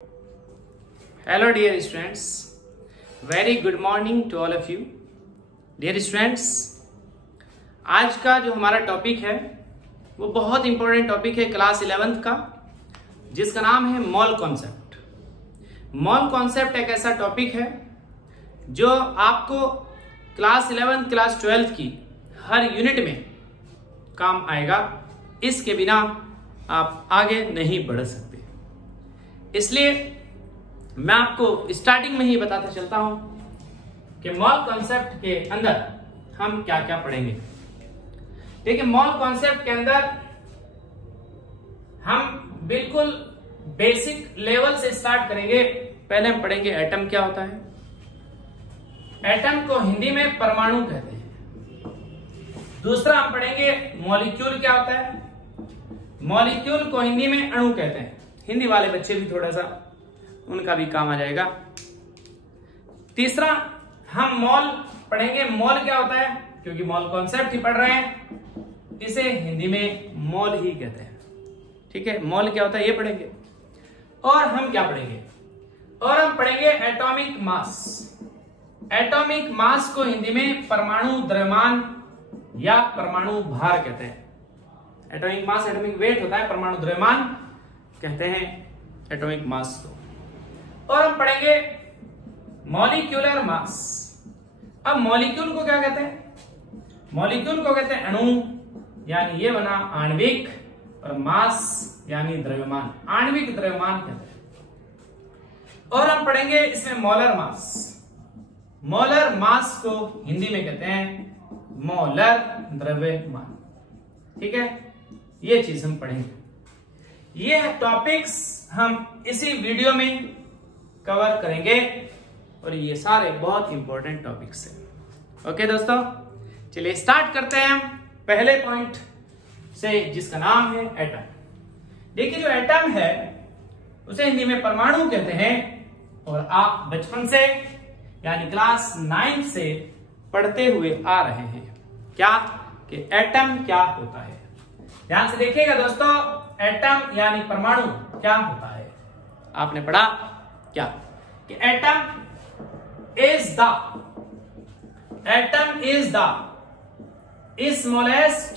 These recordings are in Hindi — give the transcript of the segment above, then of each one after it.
Hello dear students, very good morning to all of you. Dear students, आज का जो हमारा टॉपिक है वो बहुत इंपॉर्टेंट टॉपिक है क्लास 11th का, जिसका नाम है मॉल कॉन्सेप्ट। मॉल कॉन्सेप्ट एक ऐसा टॉपिक है जो आपको क्लास 11th क्लास 12th की हर यूनिट में काम आएगा। इसके बिना आप आगे नहीं बढ़ सकते। इसलिए मैं आपको स्टार्टिंग में ही बताता चलता हूं कि मॉल कॉन्सेप्ट के अंदर हम क्या क्या पढ़ेंगे। देखिए, मॉल कॉन्सेप्ट के अंदर हम बिल्कुल बेसिक लेवल से स्टार्ट करेंगे। पहले हम पढ़ेंगे एटम क्या होता है। एटम को हिंदी में परमाणु कहते हैं। दूसरा हम पढ़ेंगे मॉलिक्यूल क्या होता है। मॉलिक्यूल को हिंदी में अणु कहते हैं। हिंदी वाले बच्चे भी थोड़ा सा उनका भी काम आ जाएगा। तीसरा हम मॉल पढ़ेंगे। मॉल क्या होता है, क्योंकि मॉल कॉन्सेप्ट ही पढ़ रहे हैं, इसे हिंदी में मॉल ही कहते हैं। ठीक है, मॉल क्या होता है ये पढ़ेंगे। और हम क्या पढ़ेंगे, और हम पढ़ेंगे एटॉमिक मास। एटॉमिक मास को हिंदी में परमाणु द्रव्यमान या परमाणु भार कहते हैं। एटॉमिक मास एटॉमिक वेट होता है, परमाणु द्रव्यमान कहते हैं एटॉमिक मास को। और हम पढ़ेंगे मॉलिक्यूलर मास। अब मॉलिक्यूल को क्या कहते हैं? मॉलिक्यूल को कहते हैं अणु, यानी ये बना आणविक, और मास यानी द्रव्यमान, आणविक द्रव्यमान कहते हैं। और हम पढ़ेंगे इसमें मोलर मास। मोलर मास को हिंदी में कहते हैं मोलर द्रव्यमान। ठीक है, ये चीज हम पढ़ेंगे। ये टॉपिक्स हम इसी वीडियो में कवर करेंगे और ये सारे बहुत इंपॉर्टेंट टॉपिक्स हैं। ओके दोस्तों, चलिए स्टार्ट करते हैं हम पहले पॉइंट से, जिसका नाम है एटम। देखिए, जो एटम है उसे हिंदी में परमाणु कहते हैं, और आप बचपन से यानी क्लास 9 से पढ़ते हुए आ रहे हैं क्या कि एटम क्या होता है। ध्यान से देखिएगा दोस्तों, एटम यानी परमाणु क्या होता है। आपने पढ़ा क्या कि atom is the smallest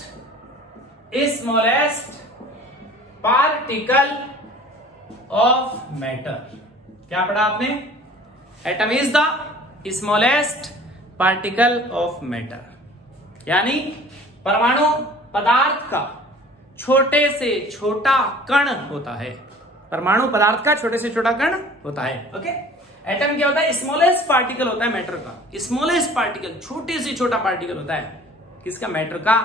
particle of matter. क्या पढ़ा आपने? Atom is the smallest particle of matter, यानी परमाणु पदार्थ का छोटे से छोटा कण होता है। परमाणु पदार्थ का छोटे से छोटा कण होता है। ओके, एटम क्या होता है? स्मॉलेस्ट पार्टिकल होता है मैटर का। स्मॉलेस्ट पार्टिकल, छोटे से छोटा पार्टिकल होता है किसका? मैटर का,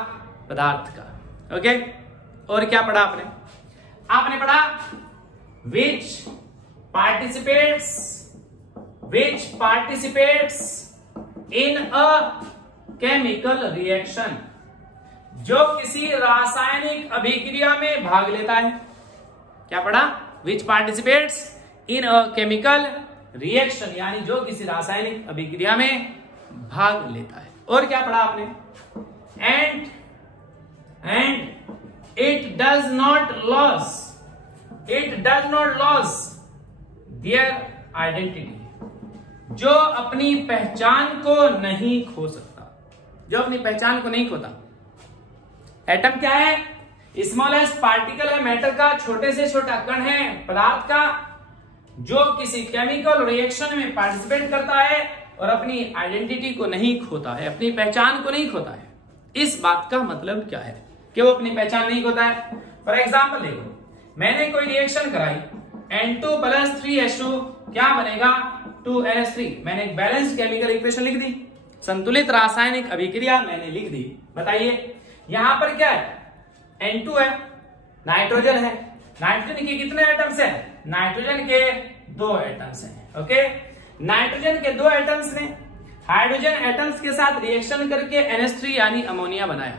पदार्थ का। ओके, और क्या पढ़ा आपने? आपने पढ़ा which participates in a chemical reaction, जो किसी रासायनिक अभिक्रिया में भाग लेता है। क्या पढ़ा? Which participates in a chemical reaction, यानी जो किसी रासायनिक अभिक्रिया में भाग लेता है। और क्या पढ़ा आपने? And it does not loss their identity, जो अपनी पहचान को नहीं खो सकता, जो अपनी पहचान को नहीं खोता। एटम क्या है? स्मॉलेस्ट पार्टिकल है मैटर का, छोटे से छोटा कण है पदार्थ का, जो किसी केमिकल रिएक्शन में पार्टिसिपेट करता है और अपनी आइडेंटिटी को नहीं खोता है, अपनी पहचान को नहीं खोता है। इस बात का मतलब क्या है कि वो अपनी पहचान नहीं खोता है। फॉर एग्जाम्पल देखो, मैंने कोई रिएक्शन कराई, N2 + 3H2 क्या बनेगा? 2NH3। मैंने एक बैलेंस्ड केमिकल इक्वेशन लिख दी, संतुलित रासायनिक अभिक्रिया मैंने लिख दी। बताइए यहां पर क्या है? N2 है, नाइट्रोजन है। नाइट्रोजन के कितने एटम्स हैं? नाइट्रोजन के 2 एटम्स हैं। ओके, नाइट्रोजन के 2 एटम्स ने हाइड्रोजन एटम्स के साथ रिएक्शन करके NH3 यानी अमोनिया बनाया।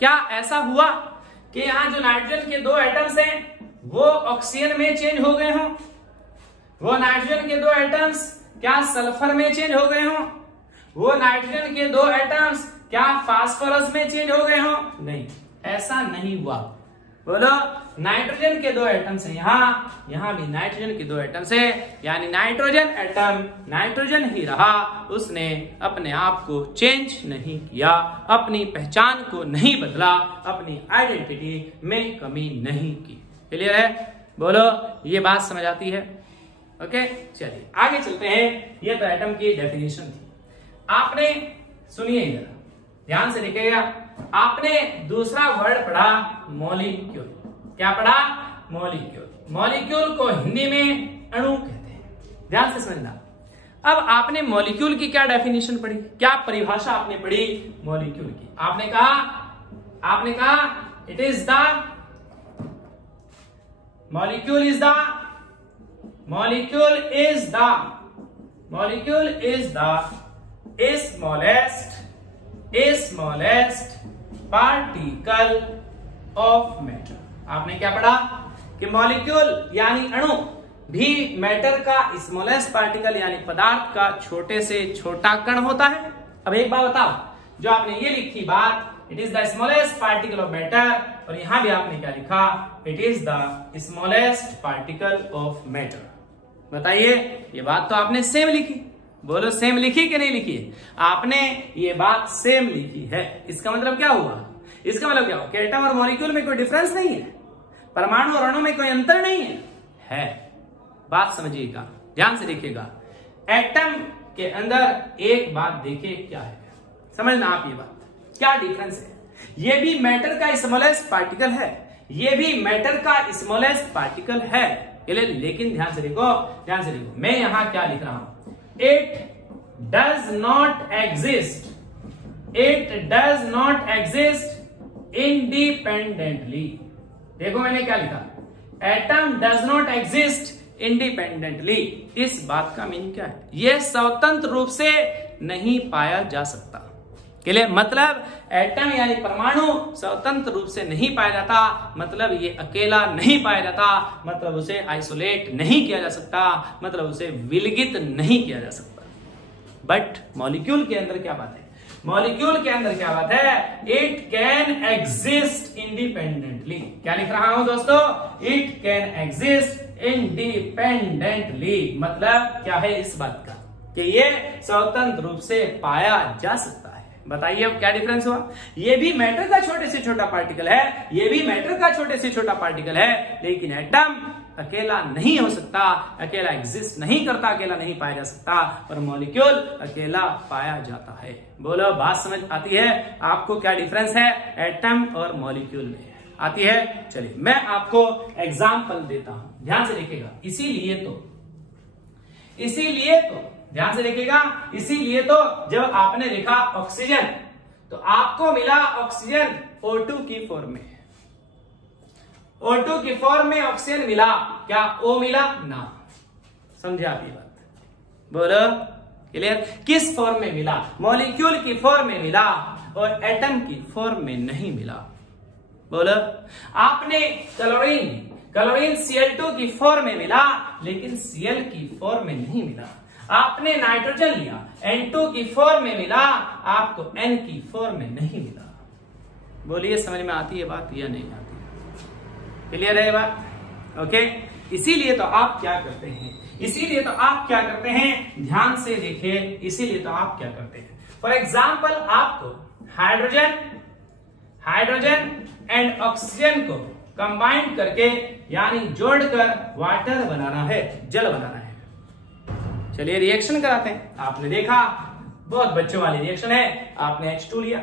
क्या ऐसा हुआ कि यहां जो नाइट्रोजन के 2 एटम्स हैं वो ऑक्सीजन में चेंज हो गए हों? वो नाइट्रोजन के 2 एटम्स क्या सल्फर में चेंज हो गए हों? वो नाइट्रोजन के 2 एटम्स क्या फास्फोरस में चेंज हो गए हों? नहीं, ऐसा नहीं हुआ। बोलो नाइट्रोजन के 2 एटम्स है यहां भी नाइट्रोजन के 2 एटम्स है, यानी नाइट्रोजन एटम नाइट्रोजन ही रहा, उसने अपने आप को चेंज नहीं किया, अपनी पहचान को नहीं बदला, अपनी आइडेंटिटी में कमी नहीं की। क्लियर है? बोलो ये बात समझ आती है? ओके चलिए आगे चलते हैं। ये तो एटम की डेफिनेशन थी। आपने सुनिए इधर ध्यान से देखिएगा, आपने दूसरा वर्ड पढ़ा मॉलिक्यूल। क्या पढ़ा? मॉलिक्यूल। मॉलिक्यूल को हिंदी में अणु कहते हैं, ध्यान से समझना। अब आपने मॉलिक्यूल की क्या डेफिनेशन पढ़ी, क्या परिभाषा आपने पढ़ी मॉलिक्यूल की? आपने कहा it is the molecule is the smallest particle of matter। आपने क्या पढ़ा कि मॉलिक्यूल यानी अणु भी मैटर का स्मॉलेस्ट पार्टिकल यानी पदार्थ का छोटे से छोटा कण होता है। अब एक बात बताओ, जो आपने ये लिखी बात it is the smallest particle of matter, और यहां भी आपने क्या लिखा it is the smallest particle of matter. बताइए ये बात तो आपने सेम लिखी। बोलो सेम लिखी कि नहीं लिखी? आपने ये बात सेम लिखी है। इसका मतलब क्या हुआ? इसका मतलब क्या हुआ कि एटम और मॉलिक्यूल में कोई डिफरेंस नहीं है, परमाणु और अणु में कोई अंतर नहीं है। बात समझिएगा, ध्यान से देखिएगा। एटम के अंदर एक बात देखिए क्या है, समझना आप ये बात क्या डिफरेंस है। ये भी मैटर का स्मॉलेस्ट पार्टिकल है, ये भी मैटर का स्मॉलेस्ट पार्टिकल है, लेकिन ध्यान से देखो, मैं यहां क्या लिख रहा हूं, it does not exist independently. देखो मैंने क्या लिखा, atom does not exist independently. इस बात का मीनिंग क्या है? यह स्वतंत्र रूप से नहीं पाया जा सकता। मतलब एटम यानी परमाणु स्वतंत्र रूप से नहीं पाया जाता, मतलब ये अकेला नहीं पाया जाता, मतलब उसे आइसोलेट नहीं किया जा सकता, मतलब उसे विलगित नहीं किया जा सकता। बट मॉलिक्यूल के अंदर क्या बात है? मॉलिक्यूल के अंदर क्या बात है? It can exist independently. क्या लिख रहा हूं दोस्तों? It can exist independently. मतलब क्या है इस बात का कि ये स्वतंत्र रूप से पाया जा सकता है। बताइए अब क्या डिफरेंस हुआ? ये भी मैटर का छोटे से छोटा पार्टिकल है, ये भी मैटर का छोटे से छोटा पार्टिकल है, लेकिन एटम अकेला नहीं हो सकता, अकेला एग्जिस्ट नहीं करता, अकेला नहीं पाया जा सकता, पर मॉलिक्यूल अकेला पाया जाता है। बोलो बात समझ आती है आपको? क्या डिफरेंस है एटम और मॉलिक्यूल में? आती है? चलिए मैं आपको एग्जाम्पल देता हूं, ध्यान से देखिएगा। इसीलिए तो ध्यान से देखिएगा, इसीलिए तो जब आपने लिखा ऑक्सीजन तो आपको मिला ऑक्सीजन O2 की फॉर्म में, O2 की फॉर्म में ऑक्सीजन मिला, क्या O मिला? ना। समझे आप ये बात? बोलो क्लियर? किस फॉर्म में मिला? मॉलिक्यूल की फॉर्म में मिला और एटम की फॉर्म में नहीं मिला। बोलो आपने क्लोरीन Cl2 की फॉर्म में मिला, लेकिन Cl की फॉर्म में नहीं मिला। आपने नाइट्रोजन लिया, N2 की फॉर्म में मिला, आपको N की फॉर्म में नहीं मिला। बोलिए समझ में आती है बात या नहीं आती? क्लियर है बात? ओके। इसीलिए तो आप क्या करते हैं, ध्यान से देखिए। इसीलिए तो आप क्या करते हैं, फॉर एग्जाम्पल आपको हाइड्रोजन एंड ऑक्सीजन को कंबाइंड करके यानी जोड़कर वाटर बनाना है, जल बनाना है। चलिए रिएक्शन कराते हैं। आपने देखा बहुत बच्चों वाली रिएक्शन है, आपने H2 लिया,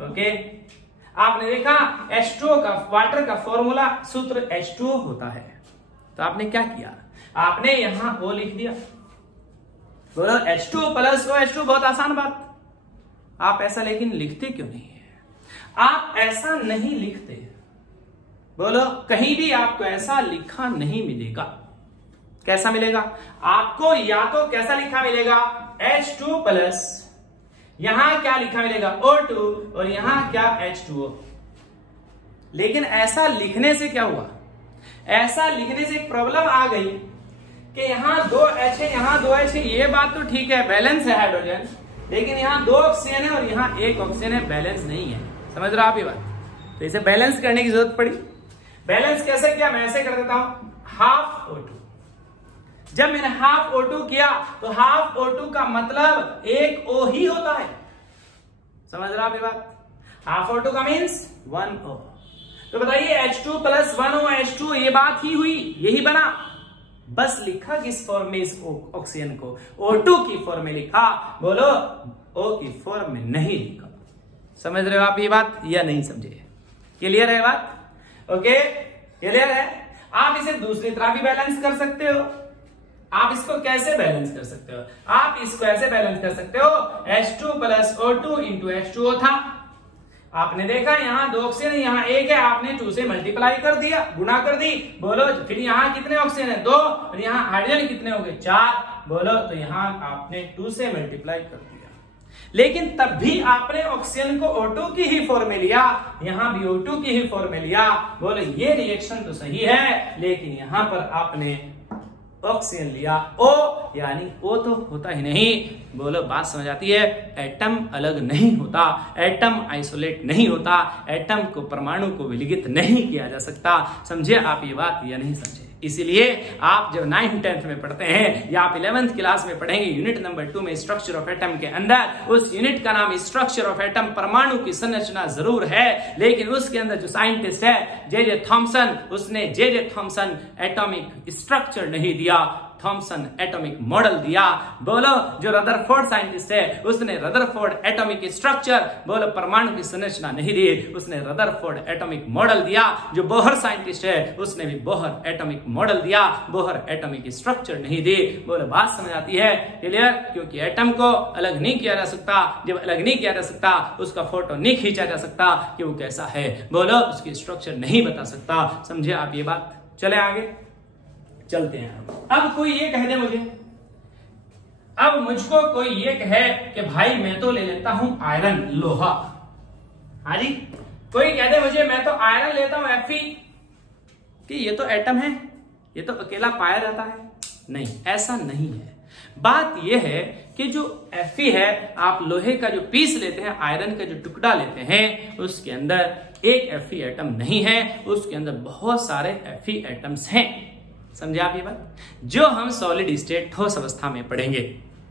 ओके। आपने देखा H2O का वाटर का फॉर्मूला सूत्र H2O होता है, तो आपने क्या किया? आपने यहां O लिख दिया। बोलो H2O प्लस OH2, बहुत आसान बात। आप ऐसा लेकिन लिखते क्यों नहीं है? आप ऐसा नहीं लिखते। बोलो कहीं भी आपको ऐसा लिखा नहीं मिलेगा। कैसा मिलेगा आपको? या तो कैसा लिखा मिलेगा H2 प्लस, यहां क्या लिखा मिलेगा O2 और यहां क्या H2O। लेकिन ऐसा लिखने से क्या हुआ? ऐसा लिखने से एक प्रॉब्लम आ गई कि यहां 2H है, यहां 2H है। ये बात तो ठीक है, बैलेंस है हाइड्रोजन, लेकिन यहां 2 ऑक्सीजन है और यहां 1 ऑक्सीजन है, बैलेंस नहीं है। समझ रहे हो आप ये बात? तो इसे बैलेंस करने की जरूरत पड़ी। बैलेंस कैसे किया, मैं ऐसे कर देता हूं, हाफ O2। जब मैंने हाफ O2 किया तो हाफ O2 का मतलब एक O ही होता है, समझ रहा आप ये बात? हाफ O2 का मीन्स 1 O। तो बताइए H2 प्लस 1 OH2 ये बात ही हुई, यही बना। बस लिखा किस फॉर्म में इस ऑक्सीजन को, O2 की फॉर्म में लिखा, बोलो O की फॉर्म में नहीं लिखा। समझ रहे हो आप ये बात या नहीं समझे? क्लियर है बात? ओके, क्लियर है। आप इसे दूसरी तरह भी बैलेंस कर सकते हो। आप इसको कैसे बैलेंस कर सकते हो? आप इसको ऐसे बैलेंस कर सकते हो, H2 plus O2 into H2O था। आपने देखा यहाँ 2 ऑक्सीजन, यहाँ 1 है, आपने 2 से मल्टीप्लाई कर दिया, गुणा कर दी। बोलो फिर यहाँ कितने ऑक्सीजन है? 2, और यहाँ हाइड्रोजन कितने हो गए? 4। बोलो तो यहाँ आपने 2 से मल्टीप्लाई कर दिया, लेकिन तब भी आपने ऑक्सीजन को O2 की ही फॉर्म में लिया, यहाँ भी O2 की ही फॉर्म में लिया। बोलो ये रिएक्शन तो सही है, लेकिन यहाँ पर आपने ऑक्सीजन लिया O, यानी O तो होता ही नहीं। बोलो बात समझ आती है? एटम अलग नहीं होता, एटम आइसोलेट नहीं होता, एटम को, परमाणु को विलगित नहीं किया जा सकता। समझे आप ये बात या नहीं समझे? इसीलिए आप जब 9th 10th में पढ़ते हैं या आप 11th क्लास में पढ़ेंगे यूनिट नंबर 2 में स्ट्रक्चर ऑफ एटम के अंदर, उस यूनिट का नाम स्ट्रक्चर ऑफ एटम, परमाणु की संरचना जरूर है, लेकिन उसके अंदर जो साइंटिस्ट है जे थॉमसन, उसने जे थॉमसन एटॉमिक स्ट्रक्चर नहीं दिया, थॉमसन एटॉमिक मॉडल दिया। बोलो जो रदरफोर्ड साइंटिस्ट है उसने रदरफोर्ड एटॉमिक स्ट्रक्चर, बोलो परमाणु की संरचना नहीं दी, उसने रदरफोर्ड एटॉमिक मॉडल दिया। जो बोहर साइंटिस्ट है उसने भी बोहर एटॉमिक मॉडल दिया, बोहर एटॉमिक स्ट्रक्चर नहीं दी। बोलो बात समझ आती है? क्लियर? क्योंकि एटम को अलग नहीं किया जा सकता, जब अलग नहीं किया जा सकता उसका फोटो नहीं खींचा जा सकता कि वो कैसा है, बोलो उसकी स्ट्रक्चर नहीं बता सकता। समझे आप ये बात? चले आगे चलते हैं। अब कोई ये कह दे मुझे, अब मुझको कोई ये कहे कि भाई मैं तो ले लेता हूं आयरन, लोहा। हाँ जी, कोई कह दे मुझे मैं तो आयरन लेता हूं Fe, कि ये तो एटम है, ये तो अकेला पाया जाता है। नहीं, ऐसा नहीं है। बात यह है कि जो Fe है, आप लोहे का जो पीस लेते हैं, आयरन का जो टुकड़ा लेते हैं, उसके अंदर एक Fe एटम नहीं है, उसके अंदर बहुत सारे Fe एटम्स हैं। समझे आप ये बात? जो हम सॉलिड स्टेट ठोस अवस्था में पढ़ेंगे,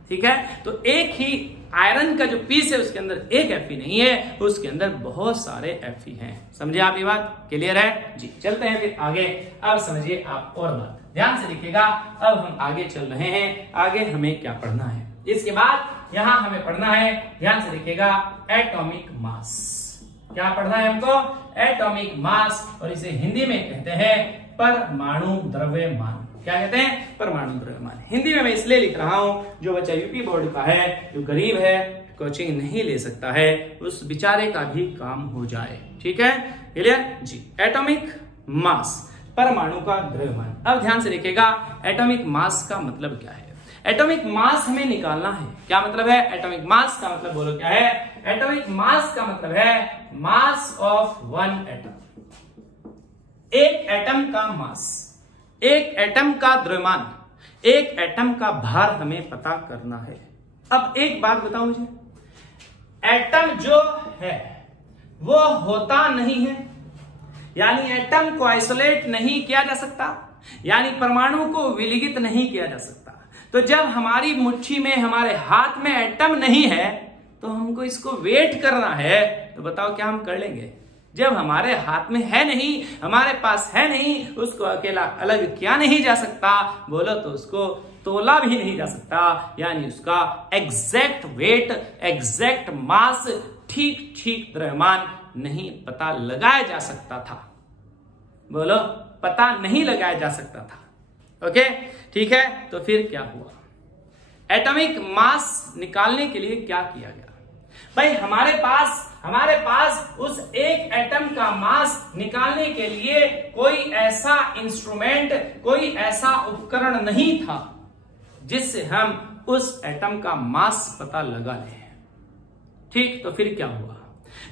ठीक है? तो एक ही आयरन का जो पीस है उसके अंदर एक Fe नहीं है, उसके अंदर बहुत सारे Fe हैं। समझे आप ये बात? क्लियर है जी? चलते हैं फिर आगे। अब समझिए आप और बात ध्यान से लिखिएगा। अब हम आगे चल रहे हैं, आगे हमें क्या पढ़ना है? इसके बाद यहां हमें पढ़ना है, ध्यान से लिखिएगा, एटॉमिक मास। क्या पढ़ना है हमको? एटॉमिक मास, और इसे हिंदी में कहते हैं परमाणु द्रव्यमान। क्या कहते हैं? परमाणु द्रव्यमान। हिंदी में मैं इसलिए लिख रहा हूं, जो बच्चा यूपी बोर्ड का है, जो गरीब है, कोचिंग नहीं ले सकता है, उस बेचारे का भी काम हो जाए। ठीक है, क्लियर जी? एटॉमिक मास, परमाणु का द्रव्यमान। अब ध्यान से देखिएगा, एटॉमिक मास का मतलब क्या है? एटॉमिक मास हमें निकालना है। क्या मतलब है एटॉमिक मास का? मतलब बोलो क्या है? एटॉमिक मास का मतलब है मास ऑफ वन एटम। एक एटम का मास, एक एटम का द्रव्यमान, एक एटम का भार हमें पता करना है। अब एक बात बताओ मुझे, एटम जो है वो होता नहीं है, यानी एटम को आइसोलेट नहीं किया जा सकता, यानी परमाणु को विलगित नहीं किया जा सकता। तो जब हमारी मुट्ठी में, हमारे हाथ में एटम नहीं है, तो हमको इसको वेट करना है। तो बताओ क्या हम कर लेंगे? जब हमारे हाथ में है नहीं, हमारे पास है नहीं, उसको अकेला अलग किया नहीं जा सकता, बोलो तो उसको तोला भी नहीं जा सकता, यानी उसका एग्जैक्ट वेट, एग्जैक्ट मास, ठीक ठीक द्रव्यमान नहीं पता लगाया जा सकता था। बोलो, पता नहीं लगाया जा सकता था। ओके, ठीक है। तो फिर क्या हुआ? एटॉमिक मास निकालने के लिए क्या किया गया? भाई हमारे पास उस एक एटम का मास निकालने के लिए कोई ऐसा इंस्ट्रूमेंट, कोई ऐसा उपकरण नहीं था जिससे हम उस एटम का मास पता लगा लें। ठीक, तो फिर क्या हुआ?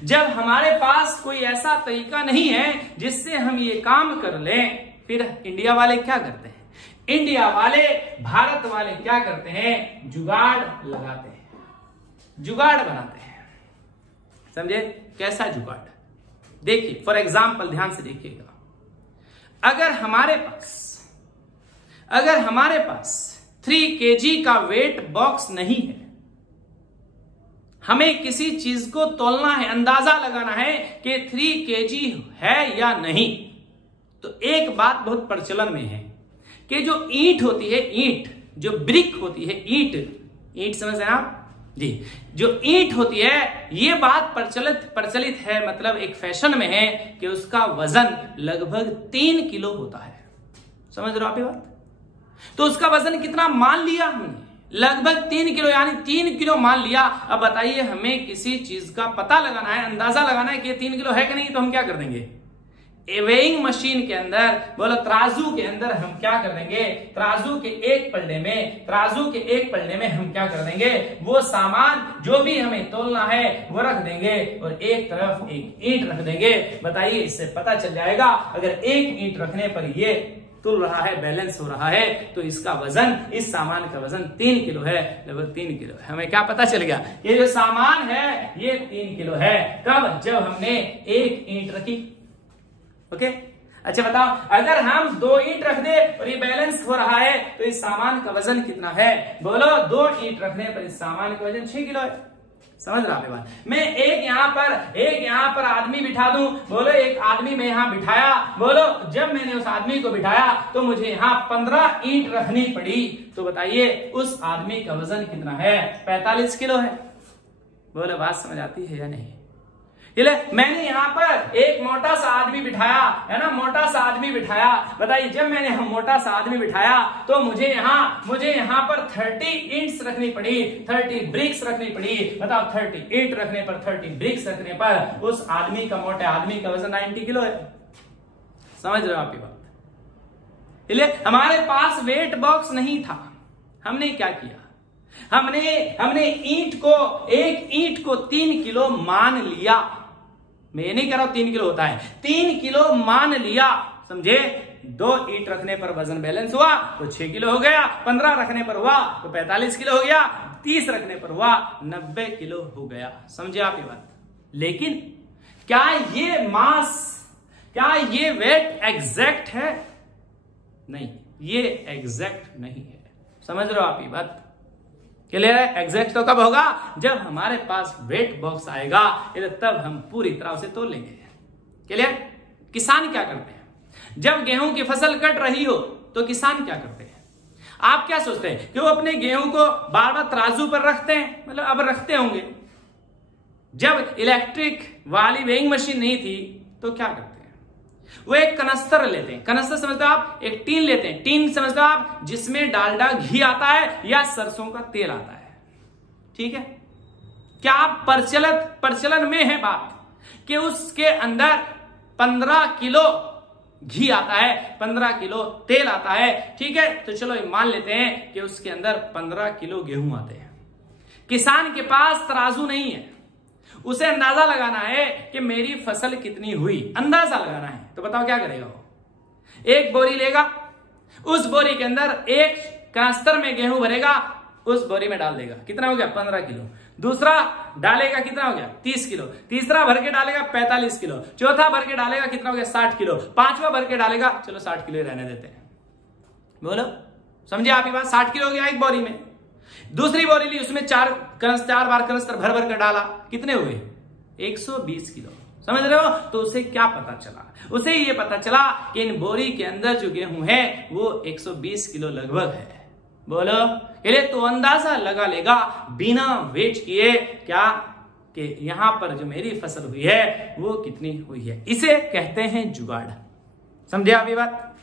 जब हमारे पास कोई ऐसा तरीका नहीं है जिससे हम ये काम कर लें, फिर इंडिया वाले क्या करते हैं? इंडिया वाले, भारत वाले क्या करते हैं? जुगाड़ लगाते हैं, जुगाड़ बनाते हैं। समझे? कैसा जुगाड़? देखिए, फॉर एग्जाम्पल ध्यान से देखिएगा। अगर हमारे पास 3 kg का वेट बॉक्स नहीं है, हमें किसी चीज को तोलना है, अंदाजा लगाना है कि 3 kg है या नहीं, तो एक बात बहुत प्रचलन में है कि जो ईंट होती है, ईंट जो ब्रिक होती है, ईंट समझ रहे हैं आप जी, जो ईंट होती है, ये बात प्रचलित है, मतलब एक फैशन में है कि उसका वजन लगभग 3 किलो होता है। समझ रहे हो आप ये बात? तो उसका वजन कितना मान लिया हमने? लगभग 3 किलो, यानी 3 किलो मान लिया। अब बताइए, हमें किसी चीज का पता लगाना है, अंदाजा लगाना है कि 3 किलो है कि नहीं, तो हम क्या कर देंगे? वेइंग मशीन के अंदर, बोलो तराजू के अंदर हम क्या कर देंगे? तराजू के एक पलड़े में हम क्या कर देंगे? वो सामान जो भी हमें तोलना है वो रख देंगे और एक तरफ एक ईंट रख देंगे। बताइए, इससे पता चल जाएगा अगर एक ईंट रखने पर ये तुल रहा है, बैलेंस हो रहा है, तो इसका वजन, इस सामान का वजन 3 किलो है, लगभग 3 किलो है। हमें क्या पता चल गया? ये जो सामान है ये 3 किलो है। कब? जब हमने एक ईंट रखी। ओके, अच्छा बताओ, अगर हम 2 ईंट रख दे और ये बैलेंस हो रहा है तो इस सामान का वजन कितना है? बोलो, 2 ईंट रखने पर इस सामान का वजन 6 किलो है। समझ रहा है बात? मैं एक यहाँ पर आदमी बिठा दूं, बोलो एक आदमी में यहां बिठाया, बोलो जब मैंने उस आदमी को बिठाया तो मुझे यहाँ 15 ईंट रखनी पड़ी, तो बताइए उस आदमी का वजन कितना है? 45 किलो है। बोलो बात समझ आती है या नहीं? मैंने यहाँ पर एक मोटा सा आदमी बिठाया, है ना, मोटा सा आदमी बिठाया। बताइए, जब मैंने मोटा सा आदमी बिठाया तो मुझे यहाँ पर 30 ईंट्स रखनी पड़ी, 30 ब्रिक्स रखनी पड़ी। बताओ, 30 ईंट रखने पर, 30 ब्रिक्स रखने पर उस आदमी का, मोटे आदमी का वजन 90 किलो है। समझ रहे हो आपकी बात? इसलिए हमारे पास वेट बॉक्स नहीं था। हमने क्या किया? हमने एक ईंट को 3 किलो मान लिया। मैं ये नहीं कह रहा हूं 3 किलो होता है, 3 किलो मान लिया, समझे? 2 ईंट रखने पर वजन बैलेंस हुआ तो 6 किलो हो गया, 15 रखने पर हुआ तो 45 किलो हो गया, 30 रखने पर हुआ 90 किलो हो गया। समझे आप ये बात? लेकिन क्या ये वेट एग्जैक्ट है? नहीं, ये एग्जैक्ट नहीं है। समझ रहे हो आप ये बात? क्लियर है? एग्जैक्ट तो कब होगा? जब हमारे पास वेट बॉक्स आएगा, तब हम पूरी तरह से तोल लेंगे। क्लियर? किसान क्या करते हैं? जब गेहूं की फसल कट रही हो तो किसान क्या करते हैं? आप क्या सोचते हैं कि वो अपने गेहूं को बार बार तराजू पर रखते हैं? मतलब अब रखते होंगे। जब इलेक्ट्रिक वाली वेइंग मशीन नहीं थी तो क्या करते हैं? वो एक कनस्तर लेते हैं। कनस्तर समझते हो आप? एक टीन लेते हैं। टीन समझते हो आप? जिसमें डालडा घी आता है या सरसों का तेल आता है। ठीक है? क्या प्रचलन में है बात कि उसके अंदर 15 किलो घी आता है, 15 किलो तेल आता है। ठीक है, तो चलो मान लेते हैं कि उसके अंदर 15 किलो गेहूं आते हैं। किसान के पास तराजू नहीं है, उसे अंदाजा लगाना है कि मेरी फसल कितनी हुई, अंदाजा लगाना है। तो बताओ क्या करेगा वो? एक बोरी लेगा, उस बोरी के अंदर एक कनस्तर में गेहूं भरेगा, उस बोरी में डाल देगा। कितना हो गया? 15 किलो। दूसरा डालेगा, कितना हो गया? 30 किलो। तीसरा भर के डालेगा 45 किलो। चौथा भर के डालेगा, कितना हो गया? 60 किलो। पांचवा भर के डालेगा, चलो 60 किलो रहने देते हैं। बोलो, समझे आप ये बात? 60 किलो हो गया एक बोरी में। दूसरी बोरी ली, उसमें 4 बार कनस्तर भर भर कर डाला, कितने हुए? 120 किलो। समझ रहे हो? तो उसे क्या पता चला? उसे ये पता चला कि इन बोरी के अंदर जो गेहूं है वो 120 किलो लगभग है। बोलो, तो अंदाजा लगा लेगा बिना वेट किए क्या कि यहां पर जो मेरी फसल हुई है वो कितनी हुई है। इसे कहते हैं जुगाड़। समझे आप ये बात?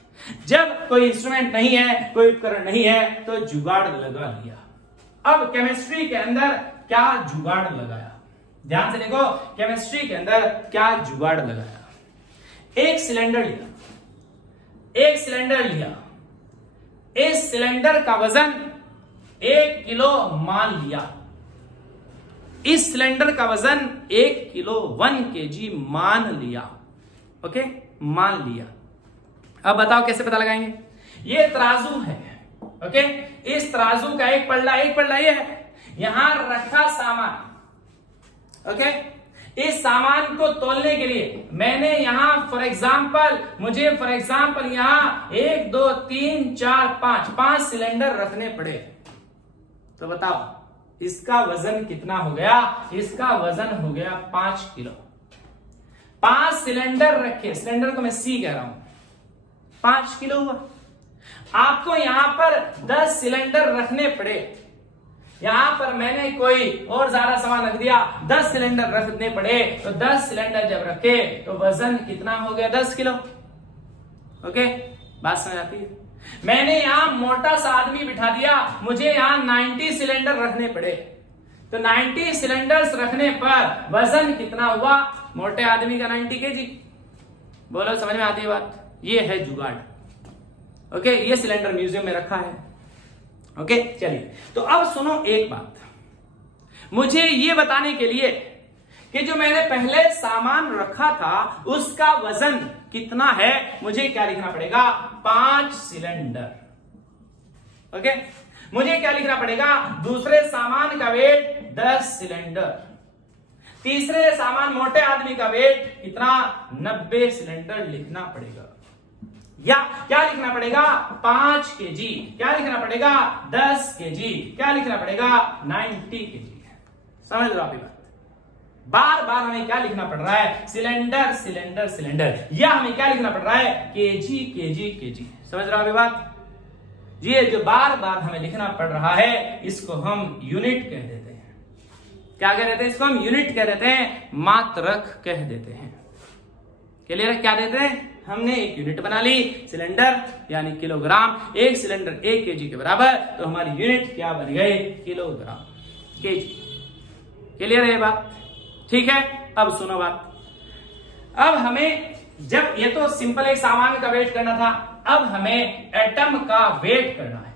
जब कोई इंस्ट्रूमेंट नहीं है, कोई उपकरण नहीं है, तो जुगाड़ लगा लिया। अब केमिस्ट्री के अंदर क्या जुगाड़ लगाया? ध्यान से देखो, केमिस्ट्री के अंदर क्या जुगाड़ लगाया? एक सिलेंडर लिया, इस सिलेंडर का वजन 1 किलो मान लिया। इस सिलेंडर का वजन 1 किलो 1 kg मान लिया। ओके, मान लिया। अब बताओ कैसे पता लगाएंगे? ये तराजू है। ओके, इस तराजू का एक पल्ला ये है, यहां रखा सामान। ओके, इस सामान को तोलने के लिए मैंने यहां फॉर एग्जाम्पल यहां 1 2 3 4 5 सिलेंडर रखने पड़े, तो बताओ इसका वजन कितना हो गया? इसका वजन हो गया 5 किलो। 5 सिलेंडर रखे, सिलेंडर को मैं सी कह रहा हूं, 5 किलो हुआ। आपको यहां पर 10 सिलेंडर रखने पड़े, यहां पर मैंने कोई और ज्यादा सामान रख दिया, 10 सिलेंडर रखने पड़े, तो 10 सिलेंडर जब रखे तो वजन कितना हो गया? 10 किलो। ओके, बात समझ आती है? मैंने यहां मोटा सा आदमी बिठा दिया, मुझे यहां 90 सिलेंडर रखने पड़े, तो 90 सिलेंडर्स रखने पर वजन कितना हुआ मोटे आदमी का? 90 केजी। बोलो, समझ में आती है बात? ये है जुगाड़। ओके, ये सिलेंडर म्यूजियम में रखा है। ओके, चलिए, तो अब सुनो एक बात, मुझे ये बताने के लिए कि जो मैंने पहले सामान रखा था उसका वजन कितना है, मुझे क्या लिखना पड़ेगा? 5 सिलेंडर। ओके, मुझे क्या लिखना पड़ेगा? दूसरे सामान का वेट 10 सिलेंडर, तीसरे सामान मोटे आदमी का वेट कितना? 90 सिलेंडर लिखना पड़ेगा। या क्या लिखना पड़ेगा? 5 केजी। क्या लिखना पड़ेगा? 10 केजी। क्या लिखना पड़ेगा? 90 केजी। समझ लो आप बात? बार बार हमें क्या लिखना पड़ रहा है? Cylinder cylinder cylinder. या हमें क्या लिखना पड़ रहा है? KG KG KG. समझ रहे हो आप बात? ये जो बार बार हमें लिखना पड़ रहा है इसको हम यूनिट कह देते हैं। क्या कह देते हैं? इसको हम यूनिट कह देते हैं, मात्रक कह देते हैं। क्लियर है? क्या देते हैं? हमने एक यूनिट बना ली, सिलेंडर यानी किलोग्राम। एक सिलेंडर 1 केजी के बराबर, तो हमारी यूनिट क्या बन गई? Kilogram, KG. क्लियर है बात? ठीक है, अब सुनो बात। अब हमें, जब ये तो सिंपल एक सामान का वेट करना था, अब हमें एटम का वेट करना है।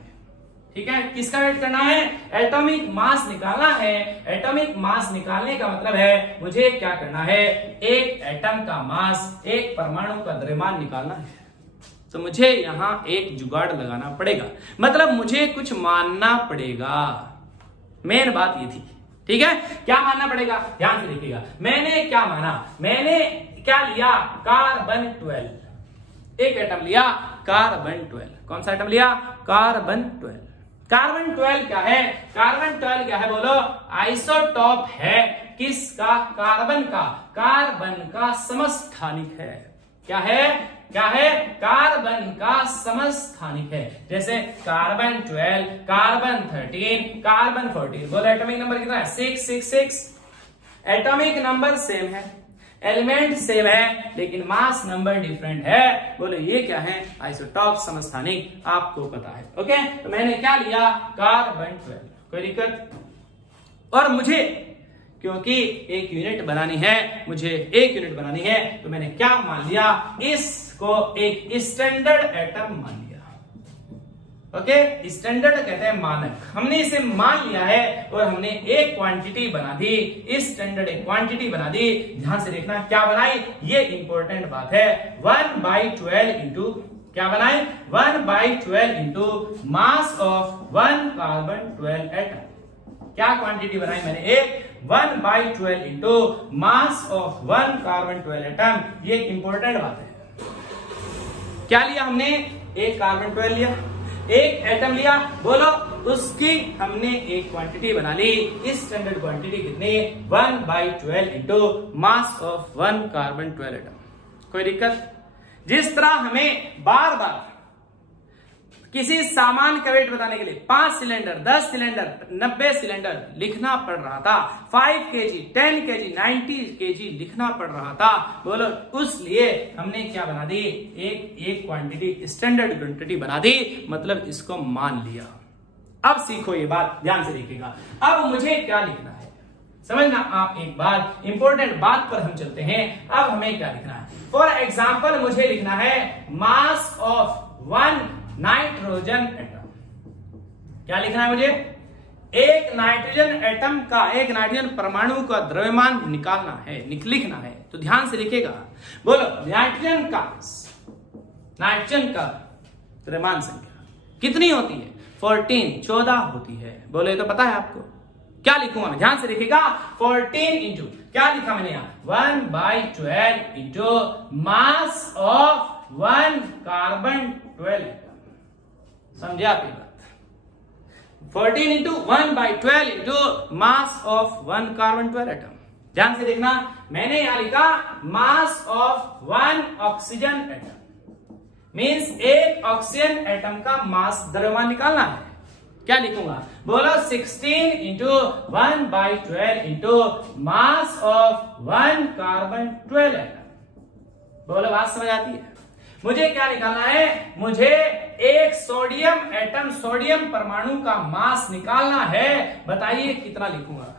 ठीक है, किसका वेट करना है? एटॉमिक मास निकालना है। एटॉमिक मास निकालने का मतलब है मुझे क्या करना है? एक एटम का मास, एक परमाणु का द्रव्यमान निकालना है। तो मुझे यहां एक जुगाड़ लगाना पड़ेगा, मतलब मुझे कुछ मानना पड़ेगा। मेन बात ये थी। ठीक है, क्या मानना पड़ेगा? ध्यान से देखिएगा। मैंने क्या माना? मैंने क्या लिया? कार्बन 12। एक एटम लिया कार्बन 12। कौन सा एटम लिया? कार्बन 12। कार्बन 12 क्या है? कार्बन 12 क्या है? बोलो, आइसोटॉप है किसका? कार्बन का। कार्बन का समस्थानिक है। क्या है? क्या है? कार्बन का समस्थानिक है। जैसे कार्बन 12, कार्बन 13, कार्बन 14। बोलो एटॉमिक नंबर कितना है? 666। एटॉमिक नंबर सेम है, एलिमेंट सेम है, लेकिन मास नंबर डिफरेंट है। बोलो ये क्या है? आइसोटॉप, समस्थानिक, आपको पता है। ओके, तो मैंने क्या लिया? कार्बन 12। कोई दिक्कत? और मुझे क्योंकि एक यूनिट बनानी है, मुझे एक यूनिट बनानी है, तो मैंने क्या मान लिया? इसको एक स्टैंडर्ड एटम मान लिया। ओके, स्टैंडर्ड कहते हैं मानक। हमने इसे मान लिया है और हमने एक क्वांटिटी बना दी, इस स्टैंडर्ड एक क्वांटिटी बना दी। ध्यान से देखना क्या बनाई, ये इंपॉर्टेंट बात है। 1/12 इंटू क्या बनाए? 1/12 into mass of 1 carbon 12 atom. क्या क्वांटिटी बनाई मैंने? एक 1/12 into mass of 1 carbon 12 atom. ये एक इंपॉर्टेंट बात है। क्या लिया हमने? एक कार्बन 12 लिया, एक एटम लिया। बोलो, उसकी हमने एक क्वांटिटी बना ली। इस स्टैंडर्ड क्वांटिटी कितनी? 1/12 into mass of 1 carbon 12 atom. कोई दिक्कत? जिस तरह हमें बार बार किसी सामान का वेट बताने के लिए 5 सिलेंडर, 10 सिलेंडर, 90 सिलेंडर लिखना पड़ रहा था, 5 केजी, 10 केजी, 90 केजी लिखना पड़ रहा था। बोलो, उस लिए हमने क्या बना दी? एक क्वांटिटी, स्टैंडर्ड क्वांटिटी बना दी, मतलब इसको मान लिया। अब सीखो ये बात, ध्यान से देखिएगा। अब मुझे क्या लिखना है समझना आप एक बार, इंपॉर्टेंट बात पर हम चलते हैं। अब हमें क्या लिखना है? फॉर एग्जाम्पल मुझे लिखना है मास ऑफ 1 नाइट्रोजन एटम। क्या लिखना है मुझे? एक नाइट्रोजन एटम का, एक नाइट्रोजन परमाणु का द्रव्यमान निकालना है, लिखना है। तो ध्यान से लिखिएगा। बोलो, नाइट्रोजन का द्रव्यमान संख्या कितनी होती है? 14 होती है। बोलो, ये तो पता है आपको। क्या लिखूंगा मैं, ध्यान से देखिएगा। 14 इंटू क्या लिखा मैंने यहाँ, 1/12 into mass of 1 carbon 12 atom. समझे आप ये बात? 14 into 1/12 into mass of 1 carbon 12 atom. ध्यान से देखना, मैंने यहां लिखा मास ऑफ 1 ऑक्सीजन एटम, मींस एक ऑक्सीजन एटम का मास द्रव्यमान निकालना है। क्या लिखूंगा, बोलो 16 into 1/12 into mass of 1 carbon 12 atom. बोलो बात समझ आती है? मुझे क्या निकालना है, मुझे एक सोडियम एटम, सोडियम परमाणु का मास निकालना है। बताइए कितना लिखूंगा,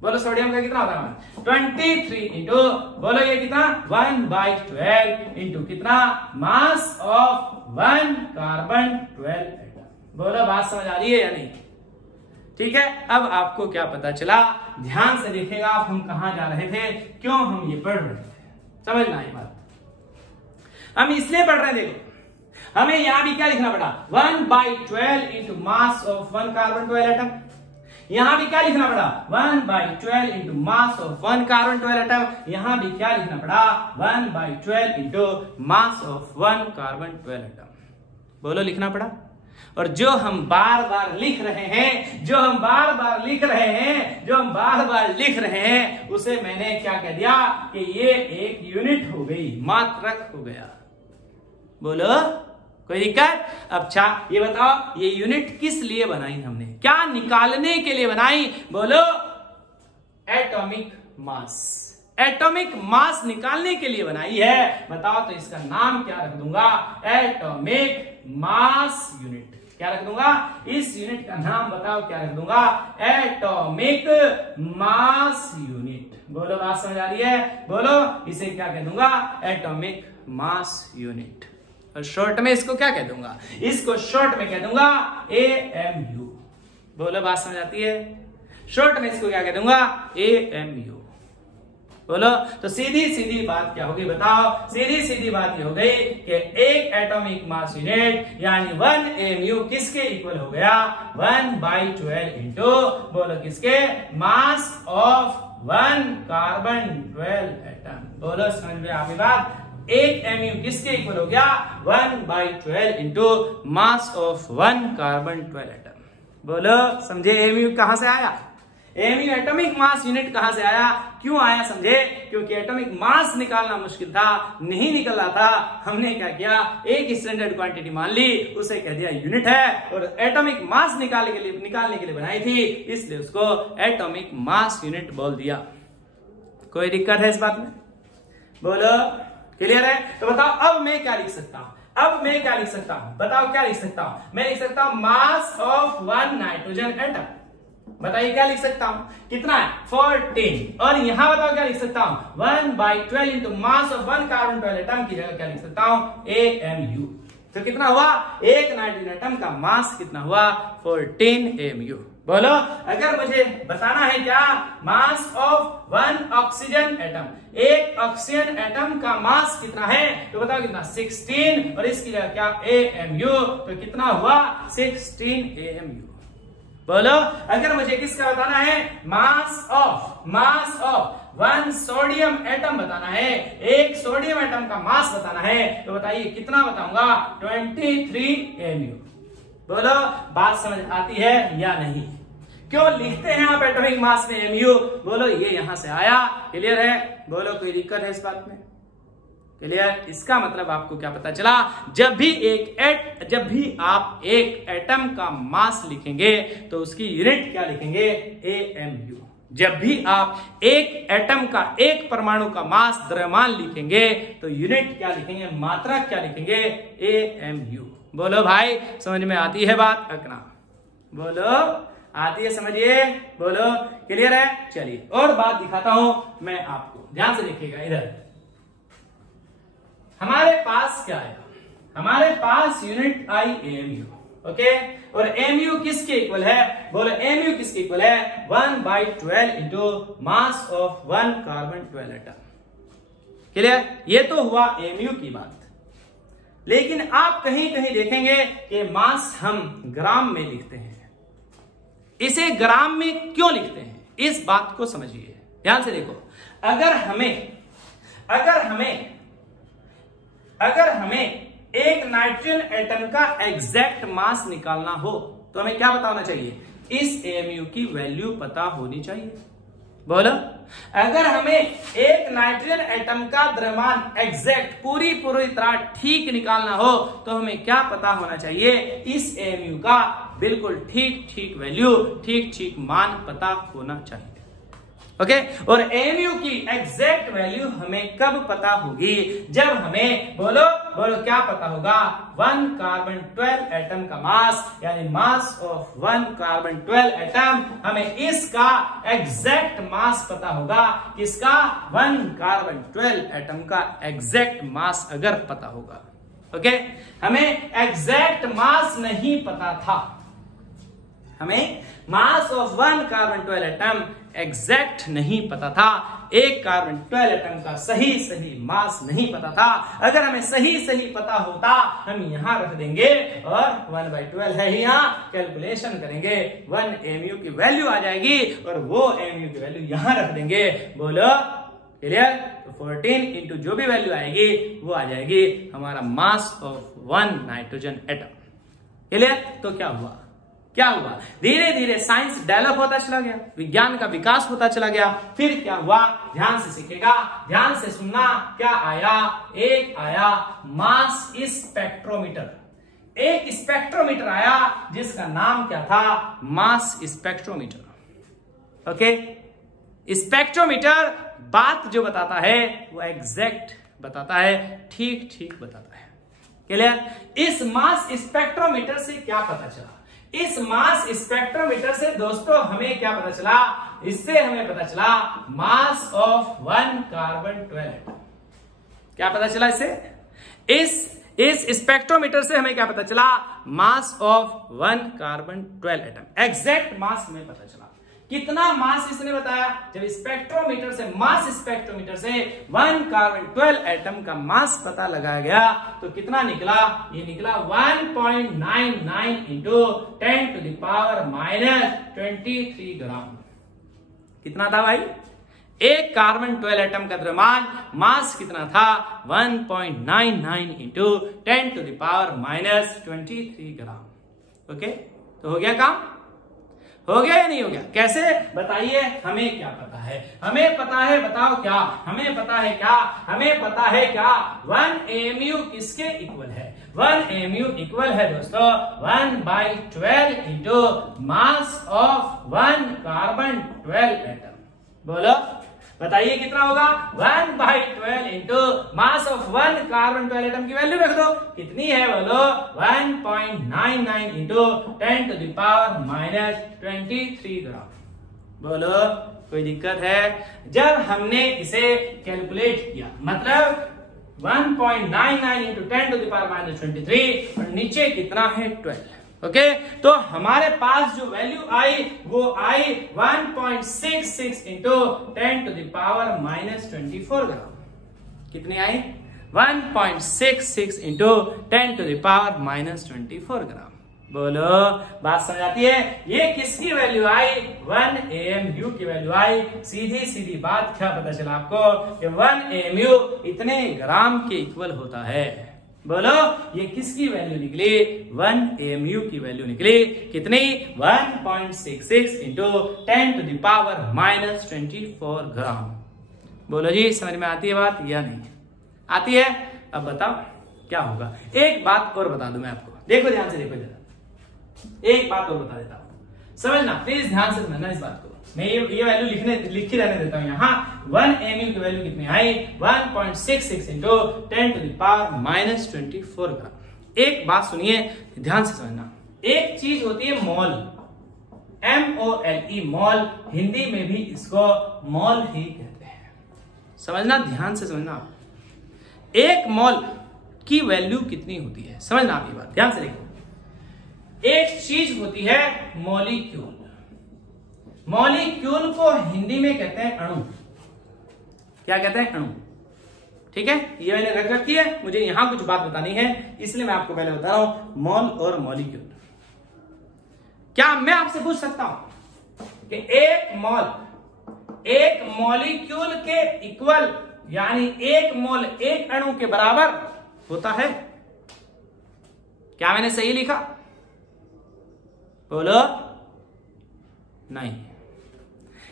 बोलो सोडियम का कितना होता है, 23 इंटू, बोलो ये कितना, 1/12 इंटू कितना, मास ऑफ 1 कार्बन 12 एटम। बोलो बात समझ आ रही है या नहीं? ठीक है, अब आपको क्या पता चला, ध्यान से देखिएगा आप, हम कहां जा रहे थे, क्यों हम ये पढ़ रहे थे, समझना ये बात। हम इसलिए पढ़ रहे हैं, देखो हमें यहां भी क्या लिखना पड़ा, 1/12 into mass of 1 carbon 12 atom. यहां भी क्या लिखना पड़ा, 1/12 into mass of 1 carbon 12 atom. यहां भी क्या लिखना पड़ा, 1/12 into mass of 1 carbon 12 atom. बोलो लिखना पड़ा। और जो हम बार बार लिख रहे हैं, जो हम बार बार लिख रहे हैं, जो हम बार बार लिख रहे हैं, उसे मैंने क्या कह दिया कि ये एक यूनिट हो गई, मात्रक हो गया। बोलो कोई दिक्कत? अच्छा ये बताओ, ये यूनिट किस लिए बनाई हमने, क्या निकालने के लिए बनाई? बोलो एटॉमिक मास, एटॉमिक मास निकालने के लिए बनाई है। बताओ तो इसका नाम क्या रख दूंगा, एटॉमिक मास यूनिट। क्या रख दूंगा, इस यूनिट का नाम बताओ क्या रख दूंगा, एटॉमिक मास यूनिट। बोलो बात समझ आ रही है? बोलो इसे क्या कह दूंगा, एटॉमिक मास यूनिट। और शॉर्ट में इसको क्या कह दूंगा, इसको शॉर्ट में कह दूंगा AMU। बोलो बात समझ आती है? शॉर्ट में इसको क्या कह दूंगा, AMU। बोलो तो सीधी सीधी बात क्या होगी बताओ, सीधी सीधी बात ये हो गई कि एक एटॉमिक मास यूनिट यानी 1 AMU किसके इक्वल हो गया, 1/12 इंटू, बोलो किसके, मास ऑफ 1 कार्बन 12 एटम। बोलो समझ में आपकी बात, एक MU किसके इक्वल हो गया, 1/12 into mass of 1 carbon 12 atom. बोलो समझे AMU कहां से आया, AMU एटॉमिक मास यूनिट कहां से आया, क्यों आया समझे, क्योंकि एटॉमिक मास निकालना मुश्किल था, नहीं निकल रहा था। हमने क्या किया, एक स्टैंडर्ड क्वांटिटी मान ली, उसे कह दिया यूनिट है, और एटॉमिक मास निकालने के लिए बनाई थी, इसलिए उसको एटॉमिक मास यूनिट बोल दिया। कोई दिक्कत है इस बात में? बोलो क्लियर है? तो बताओ अब मैं क्या लिख सकता हूं, अब मैं क्या लिख सकता हूं, बताओ क्या लिख सकता हूं? मैं लिख सकता हूं मास ऑफ 1 नाइट्रोजन एटम। बताइए क्या लिख सकता हूं, कितना है, 14। और यहां बताओ क्या लिख सकता हूं, 1/12 into mass of 1 carbon 12 atom की जगह क्या लिख सकता हूं, AMU। तो कितना हुआ, एक नाइट्रोजन एटम का मास कितना हुआ, 14 AMU। बोलो अगर मुझे बताना है क्या, मास ऑफ 1 ऑक्सीजन एटम, एक ऑक्सीजन एटम का मास कितना है, तो बताओ कितना, 16, और इसकी जगह क्या, AMU। तो कितना हुआ, 16 AMU। बोलो अगर मुझे किसका बताना है, मास ऑफ 1 सोडियम एटम बताना है, एक सोडियम एटम का मास बताना है, तो बताइए कितना बताऊंगा, 23 AMU। बोलो बात समझ आती है या नहीं? क्यों लिखते हैं आप एटॉमिक मास में MU? बोलो ये यहां से आया, क्लियर है? बोलो कोई दिक्कत है इस बात में? क्लियर? इसका मतलब आपको क्या पता चला, जब भी आप एक एटम का मास लिखेंगे तो उसकी यूनिट क्या लिखेंगे, AMU। जब भी आप एक एटम का, एक परमाणु का मास द्रव्यमान लिखेंगे तो यूनिट क्या लिखेंगे, मात्रा क्या लिखेंगे, AMU। बोलो भाई समझ में आती है बात? अकना बोलो आती है, समझिए? बोलो क्लियर है? चलिए और बात दिखाता हूं मैं आपको, ध्यान से देखिएगा। इधर हमारे पास क्या है, हमारे पास यूनिट आई AMU, ओके। और AMU किसके इक्वल है, बोलो AMU किसके इक्वल है, 1/12 into mass of 1 carbon 12 atom. Clear? ये तो हुआ AMU की बात। लेकिन आप कहीं कहीं देखेंगे कि मास हम ग्राम में लिखते हैं, इसे ग्राम में क्यों लिखते हैं, इस बात को समझिए, ध्यान से देखो। अगर हमें एक नाइट्रोजन एटम का एग्जैक्ट मास निकालना हो तो हमें क्या पता होना चाहिए, इस एमयू की वैल्यू पता होनी चाहिए। बोलो, अगर हमें एक नाइट्रोजन एटम का द्रव्यमान एग्जैक्ट पूरी तरह ठीक निकालना हो तो हमें क्या पता होना चाहिए, इस एमयू का बिल्कुल ठीक वैल्यू, ठीक मान पता होना चाहिए। ओके, और एमयू की एग्जैक्ट वैल्यू हमें कब पता होगी, जब हमें बोलो क्या पता होगा, 1 कार्बन 12 एटम का मास, यानी मास ऑफ 1 कार्बन 12 एटम, हमें इसका एग्जैक्ट मास पता होगा। किसका, 1 कार्बन 12 एटम का एग्जैक्ट मास अगर पता होगा। ओके, हमें एग्जैक्ट मास नहीं पता था, हमें मास ऑफ 1 कार्बन 12 एटम एग्जैक्ट नहीं पता था, एक कार्बन 12 एटम का सही मास नहीं पता था। अगर हमें सही पता होता हम यहां रख देंगे और 1/12 है ही, यहां कैलकुलेशन करेंगे, 1 एमयू की वैल्यू आ जाएगी और वो एमयू की वैल्यू यहां रख देंगे। बोलो क्लियर, तो 14 इंटू जो भी वैल्यू आएगी वो आ जाएगी हमारा मास ऑफ 1 नाइट्रोजन एटम। क्लियर, तो क्या हुआ, धीरे धीरे साइंस डेवलप होता चला गया, विज्ञान का विकास होता चला गया। फिर क्या हुआ, ध्यान से सीखेगा, ध्यान से सुनना, क्या आया, एक आया मास स्पेक्ट्रोमीटर, एक स्पेक्ट्रोमीटर आया जिसका नाम क्या था, मास स्पेक्ट्रोमीटर। ओके, स्पेक्ट्रोमीटर बात जो बताता है वो एग्जैक्ट बताता है, ठीक बताता है। क्लियर, इस मास स्पेक्ट्रोमीटर से क्या पता चला, इस मास स्पेक्ट्रोमीटर से दोस्तों हमें क्या पता चला, इससे हमें पता चला मास ऑफ 1 कार्बन 12 एटम। क्या पता चला इससे, इस स्पेक्ट्रोमीटर से हमें क्या पता चला, mass of 1 carbon 12 atom, exact mass हमें पता चला। कितना मास इसने बताया, जब स्पेक्ट्रोमीटर से, मास स्पेक्ट्रोमीटर से 1 कार्बन 12 एटम का मास पता लगाया गया तो कितना निकला, ये निकला 1.99 इंटू 10 टू द पावर -23 ग्राम। कितना था भाई, एक कार्बन 12 एटम का द्रव्यमान मास कितना था, 1.99 into 10 to the power -23 gram. Okay, तो हो गया काम, हो गया या नहीं हो गया, कैसे बताइए, हमें क्या पता है, हमें पता है, बताओ क्या, हमें पता है क्या, हमें पता है क्या, 1 एमयू किसके इक्वल है, 1 एमयू इक्वल है दोस्तों 1/12 into mass of 1 carbon 12 atom. बोलो बताइए कितना होगा, 1/12 into mass of 1 carbon 12 atom की वैल्यू रख दो, कितनी है बोलो, 1.99 इंटू 10 टू द पावर -23 ग्राम। बोलो कोई दिक्कत है, जब हमने इसे कैलकुलेट किया, मतलब 1.99 इंटू 10 टू द पावर -23 और नीचे कितना है 12। ओके, तो हमारे पास जो वैल्यू आई वो आई 1.66 इंटू 10 टू द पावर -24 ग्राम। कितनी आई, 1.66 इंटू 10 टू द पावर -24 ग्राम। बोलो बात समझ आती है, ये किसकी वैल्यू आई, 1 एमयू की वैल्यू आई। सीधी बात क्या पता चला आपको, कि 1 एमयू इतने ग्राम के इक्वल होता है। बोलो ये किसकी वैल्यू निकली, 1 एमयू की वैल्यू निकली, कितनी, 1.66 इंटू 10 टू द पावर -24 ग्राम। बोलो जी समझ में आती है बात या नहीं आती है, अब बताओ क्या होगा। एक बात और बता दूं मैं आपको, देखो ध्यान से, देखो जरा एक बात और बता देता हूं, समझना प्लीज, ध्यान से समझना इस बात को। मैं ये वैल्यू लिख ही रहने देता हूं यहाँ। 1 एमयू की वैल्यू कितनी आई, 1.66 इंटू 10 टू द पावर -24 ग्राम। एक बात सुनिए ध्यान से समझना, एक चीज होती है मॉल, MOLE मॉल, हिंदी में भी इसको मॉल ही कहते हैं। समझना, ध्यान से समझना, एक मॉल की वैल्यू कितनी होती है, समझना आप ये बात ध्यान से देखो। एक चीज होती है मॉलिक्यूल, मॉलिक्यूल को हिंदी में कहते हैं अणु। क्या कहते हैं, अणु। ठीक है, ये मैंने रख रखी है, मुझे यहां कुछ बात बतानी है इसलिए मैं आपको पहले बता रहा हूं, मॉल और मॉलिक्यूल। क्या मैं आपसे पूछ सकता हूं कि एक मॉलिक्यूल के इक्वल यानी एक मोल एक अणु के बराबर होता है? क्या मैंने सही लिखा? बोलो। नहीं,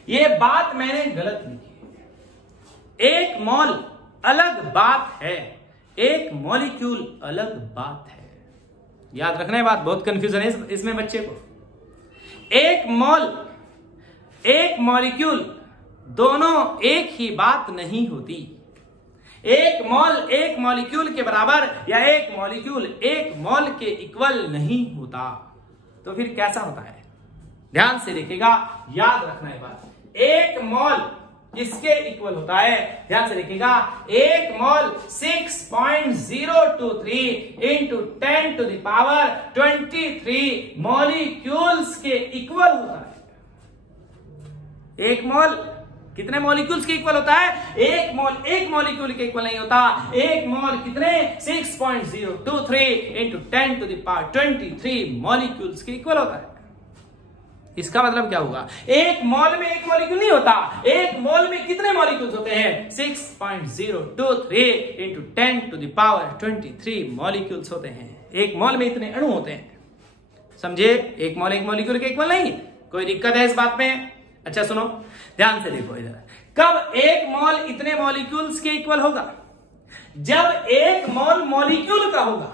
ये बात मैंने गलत लिखी। एक मोल अलग बात है, एक मॉलिक्यूल अलग बात है। याद रखना है बात, बहुत कंफ्यूजन है इसमें बच्चे को। एक मोल एक मॉलिक्यूल दोनों एक ही बात नहीं होती। एक मोल एक मॉलिक्यूल के बराबर या एक मॉलिक्यूल एक मोल के इक्वल नहीं होता। तो फिर कैसा होता है? ध्यान से देखिएगा, याद रखना है बात। एक मोल किसके इक्वल होता है? ध्यान से देखिएगा, एक mole 6.023 into 10 to the power 23 molecules के इक्वल होता है। एक मोल कितने मॉलिक्यूल्स के इक्वल होता है? एक मोल एक मॉलिक्यूल के इक्वल नहीं होता। एक मोल कितने? 6.023 into 10 to the power 23 molecules के इक्वल होता है। इसका मतलब क्या होगा? एक मोल में एक मॉलिक्यूल नहीं होता। एक मोल में कितने मॉलिक्यूल्स होते हैं? 6.023 into 10 to the power 23 molecules होते हैं। एक मोल में इतने अणु होते हैं। समझे? एक मोल एक मॉलिक्यूल के इक्वल नहीं। कोई दिक्कत है इस बात में? अच्छा सुनो, ध्यान से देखो इधर। कब एक मोल इतने मॉलिक्यूल्स के इक्वल होगा? जब एक मोल मॉलिक्यूल का होगा।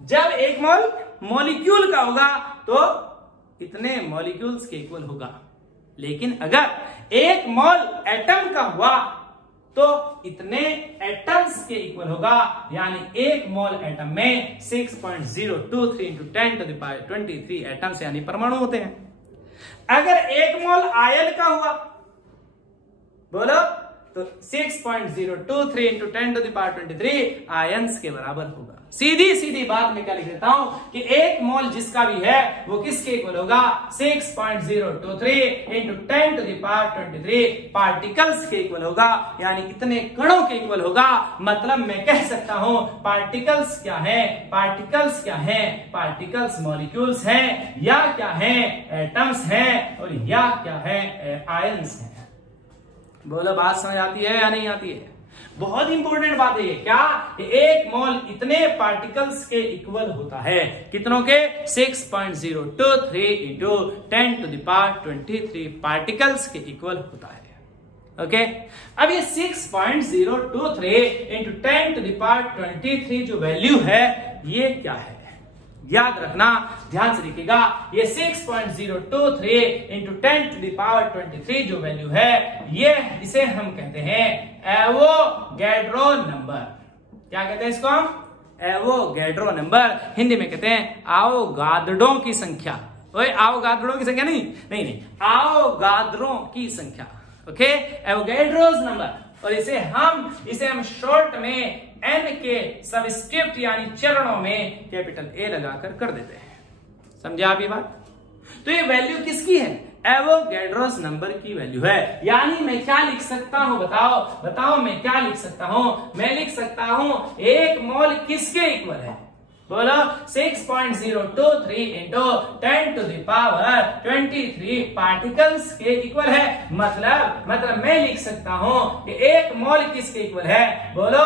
जब एक मोल मॉलिक्यूल का होगा तो इतने मॉलिक्यूल्स के इक्वल होगा। लेकिन अगर एक मोल एटम का हुआ तो इतने एटम्स के इक्वल होगा। यानी एक मोल एटम में 6.023 into 10 to the power 23 atoms यानी परमाणु होते हैं। अगर एक मोल आयन का हुआ, बोलो, तो 6.023 into 10 to the power 23 ions के बराबर होगा। सीधी सीधी बात में क्या लिख देता हूं कि एक मोल जिसका भी है वो किसके इक्वल होगा? 6.023 into 10 to the power 23 particles के इक्वल होगा। यानी इतने कणों के इक्वल होगा। मतलब मैं कह सकता हूं पार्टिकल्स क्या है? पार्टिकल्स क्या है? पार्टिकल्स मॉलिक्यूल्स हैं, या क्या है? एटम्स हैं, और या क्या है? आयंस हैं। बोलो, बात समझ आती है या नहीं आती है? बहुत इंपॉर्टेंट बात है ये। क्या? एक मोल इतने पार्टिकल्स के इक्वल होता है। कितनों के? 6.023 into 10 to the power 23 particles के इक्वल होता है। ओके, अब ये 6.023 इंटू 10 टू द पावर 23 जो वैल्यू है ये क्या है? याद रखना, ध्यान से देखिएगा, ये 6.023 इंटू 10 टू द पावर 23 जो वैल्यू है ये इसे हम कहते हैं एवोगैड्रो नंबर। क्या कहते हैं इसको हम? Avogadro number. हिंदी में कहते हैं आवोगाद्रों की संख्या। ओए, आवोगाद्रों की संख्या नहीं, आवोगाद्रों की संख्या। Okay, Avogadro's number. और इसे हम शॉर्ट में n के सबस्क्रिप्ट यानी चरणों में कैपिटल A लगाकर कर देते हैं। समझे आप ये बात? तो ये वैल्यू किसकी है? एवोगैड्रोस नंबर की वैल्यू है। यानी मैं क्या लिख सकता हूं? बताओ मैं क्या लिख सकता हूं? मैं लिख सकता हूं एक मोल किसके इक्वल है? बोलो, 6.023 into 10 to the power 23 particles के इक्वल है। मतलब मैं लिख सकता हूं कि एक मोल किसके इक्वल है? बोलो,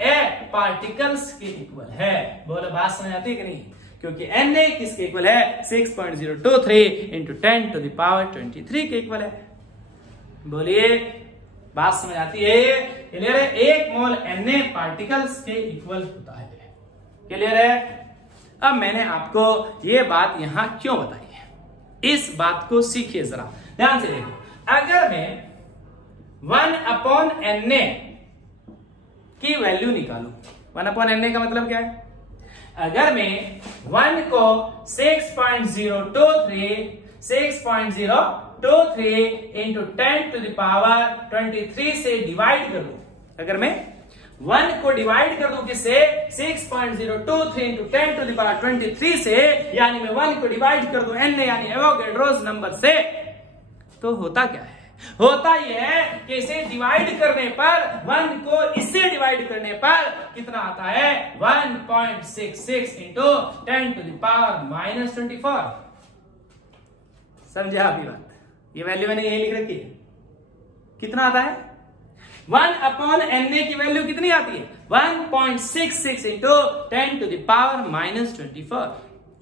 Na पार्टिकल्स के इक्वल है। बोलो, बात समझ आती है कि नहीं? क्योंकि Na किसके इक्वल है? 6.023 इंटू 10 टू द पावर 23 के इक्वल है। बोलिए, बात समझ आती है? क्लियर है? एक मोल Na पार्टिकल्स के इक्वल होता है। क्लियर है? अब मैंने आपको ये बात यहां क्यों बताई है, इस बात को सीखिए जरा, ध्यान से देखो। अगर मैं 1/Na की वैल्यू निकालू, 1/Na का मतलब क्या है? अगर मैं 1 को 6.023 इंटू 10 टू द पावर 23 से डिवाइड कर दूं, अगर मैं 1 को डिवाइड कर दूं किससे? 6.023 इंटू 10 टू द पावर 23 से, यानी मैं 1 को डिवाइड कर दूं Na यानी एवोगैड्रोस नंबर से, तो होता क्या है? होता यह है कि इसे डिवाइड करने पर, 1 को इससे डिवाइड करने पर कितना आता है? 1.66 इंटू 10 टू द पावर -24। समझे आप ये बात? ये वैल्यू मैंने यही लिख रखी है। कितना आता है? 1/Na की वैल्यू कितनी आती है? 1.66 इंटू 10⁻⁻24।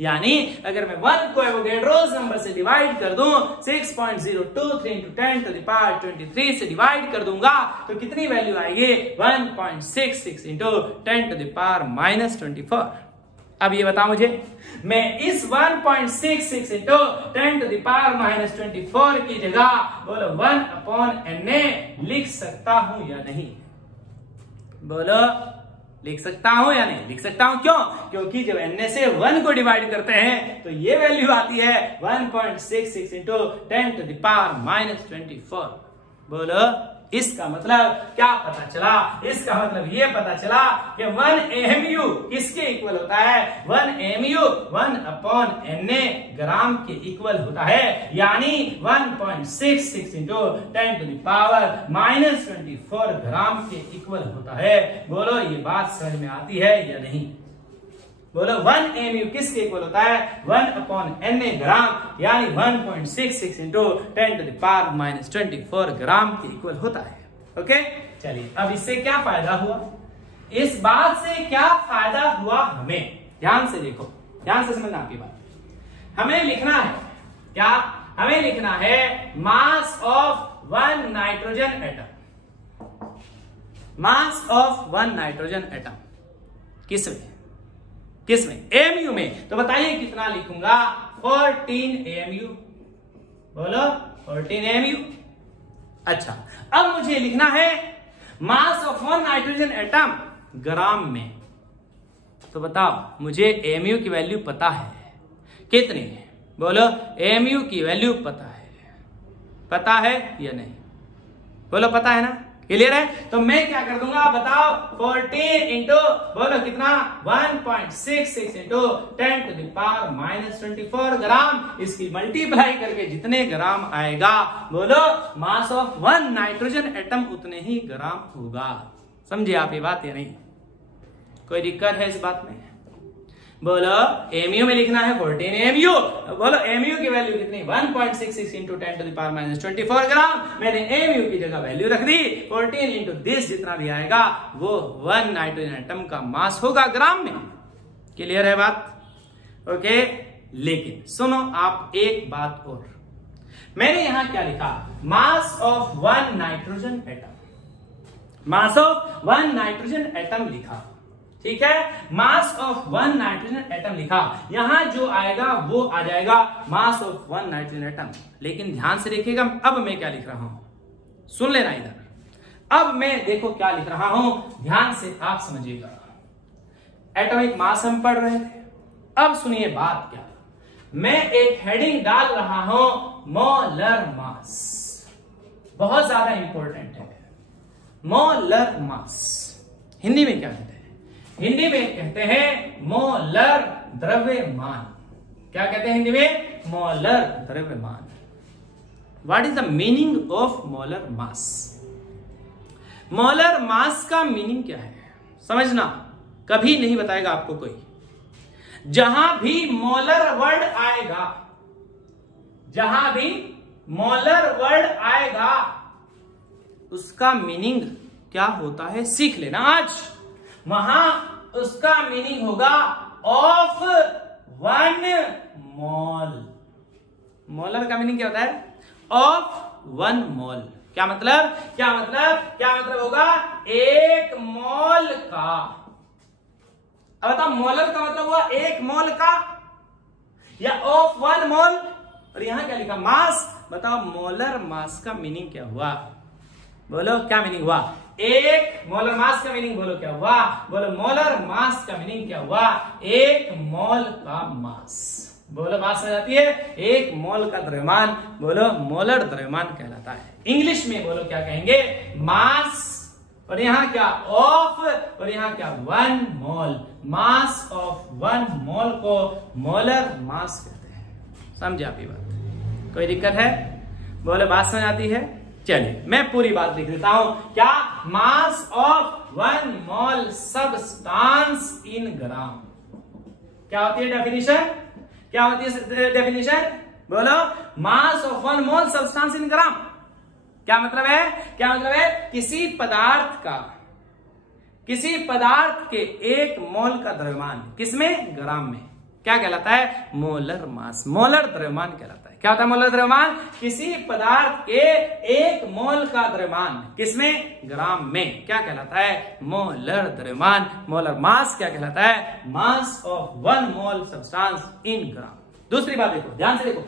यानी अगर मैं 1 को एवोगैड्रोस नंबर से डिवाइड कर दूं, 6.023 इंटू 10⁻23 से डिवाइड कर दूंगा तो कितनी वैल्यू आएगी? 1.66 इंटू 10⁻⁻24। अब ये बताओ मुझे, मैं इस 1.66 इंटू 10⁻⁻24 की जगह बोलो 1/Na लिख सकता हूं या नहीं? बोलो, लिख सकता हूं या नहीं? लिख सकता हूं। क्यों? क्योंकि जब Na से 1 को डिवाइड करते हैं तो ये वैल्यू आती है 1.66 इंटू 10⁻⁻24। बोलो, इसका मतलब क्या पता चला? इसका मतलब ये पता चला कि 1 AMU किसके इक्वल होता है? 1 AMU 1/Na ग्राम के इक्वल होता है। यानी 1.66 इंटू 10⁻⁻24 ग्राम के इक्वल होता है। बोलो, ये बात समझ में आती है या नहीं? बोलो, 1 AMU किसके इक्वल होता है? 1/Na ग्राम, यानी 1.66 इंटू 10⁻⁻24 ग्राम के इक्वल होता है। ओके, चलिए अब इससे क्या फायदा हुआ? इस बात से क्या फायदा हुआ हमें? ध्यान से देखो, ध्यान से समझना आपकी बात। हमें लिखना है क्या? हमें लिखना है mass of 1 nitrogen atom. Mass of 1 nitrogen atom किसमें? किसमें? AMU में। तो बताइए कितना लिखूंगा? 14 AMU। बोलो, 14 AMU। अच्छा, अब मुझे लिखना है मास ऑफ 1 नाइट्रोजन एटम ग्राम में। तो बताओ, मुझे AMU की वैल्यू पता है कितनी है? बोलो, AMU की वैल्यू पता है? पता है या नहीं? बोलो, पता है ना? क्लियर है? तो मैं क्या कर दूंगा बताओ? 14 इंटू बोलो कितना? 1.66 इंटू 10⁻⁻24 ग्राम। इसकी मल्टीप्लाई करके जितने ग्राम आएगा, बोलो मास ऑफ 1 नाइट्रोजन एटम उतने ही ग्राम होगा। समझे आप ये बात या नहीं? कोई दिक्कत है इस बात में? बोलो, AMU में लिखना है 14 AMU। बोलो, AMU की वैल्यू कितनी? 1.66 इंटू 10⁻⁻24 ग्राम। मैंने AMU की जगह वैल्यू रख दी 14 इंटू दिस, जितना भी आएगा वो 1 नाइट्रोजन एटम का मास होगा ग्राम में। क्लियर है बात? ओके, लेकिन सुनो आप एक बात और। मैंने यहां क्या लिखा? मास of 1 nitrogen atom. Mass of 1 nitrogen atom लिखा, ठीक है? मास ऑफ 1 नाइट्रोजन एटम लिखा। यहां जो आएगा वो आ जाएगा मास ऑफ 1 नाइट्रोजन एटम। लेकिन ध्यान से देखिएगा, अब मैं क्या लिख रहा हूं, सुन लेना इधर। अब मैं देखो क्या लिख रहा हूं, ध्यान से आप समझिएगा। एटॉमिक मास हम पढ़ रहे थे। अब सुनिए बात क्या, मैं एक हेडिंग डाल रहा हूं मोलर मास। बहुत ज्यादा इंपॉर्टेंट है। मोलर मास हिंदी में क्या कहते हैं? हिंदी में कहते हैं मोलर द्रव्यमान। क्या कहते हैं हिंदी में? मोलर द्रव्यमान। What is the meaning of molar mass? Molar mass का मीनिंग क्या है समझना, कभी नहीं बताएगा आपको कोई। जहां भी मोलर वर्ड आएगा, जहां भी मोलर वर्ड आएगा, उसका मीनिंग क्या होता है सीख लेना आज। वहां उसका मीनिंग होगा ऑफ 1 मोल। मोलर का मीनिंग क्या होता है? ऑफ 1 मोल। क्या मतलब? क्या मतलब होगा? 1 मोल का। अब बताओ, मोलर का मतलब हुआ 1 मोल का या ऑफ 1 मोल? और यहां क्या लिखा? मास। बताओ, मोलर मास का मीनिंग क्या हुआ? बोलो, क्या मीनिंग हुआ? 1 मोलर मास का मीनिंग बोलो क्या हुआ? बोलो, मोलर मास का मीनिंग क्या हुआ? 1 मोल का मास। बोलो, बात समझ आती है? 1 मोल का द्रव्यमान बोलो मोलर द्रव्यमान कहलाता है। इंग्लिश में बोलो क्या कहेंगे? मास। और यहां क्या? ऑफ। और यहां क्या? 1 मोल। मास ऑफ 1 मोल को मोलर मास कहते हैं। समझे आप ये बात? कोई दिक्कत है? बोलो, बात समझ आती है? चलिए मैं पूरी बात लिख देता हूं। क्या? Mass of 1 mole substance in gram. क्या होती है डेफिनेशन? क्या होती है डेफिनेशन? बोलो, मास of 1 mole substance in gram. क्या मतलब है? क्या मतलब है? किसी पदार्थ के 1 मोल का द्रव्यमान किसमें? ग्राम में। क्या कहलाता है? मोलर मास, मोलर द्रव्यमान कहलाता है। क्या होता है मोलर द्रव्यमान? किसी पदार्थ के 1 मोल का द्रव्यमान किसमें? ग्राम में। क्या कहलाता है? मोलर द्रव्यमान। मोलर मास क्या कहलाता है? Mass of 1 mole substance in gram. दूसरी बात देखो, ध्यान से देखो,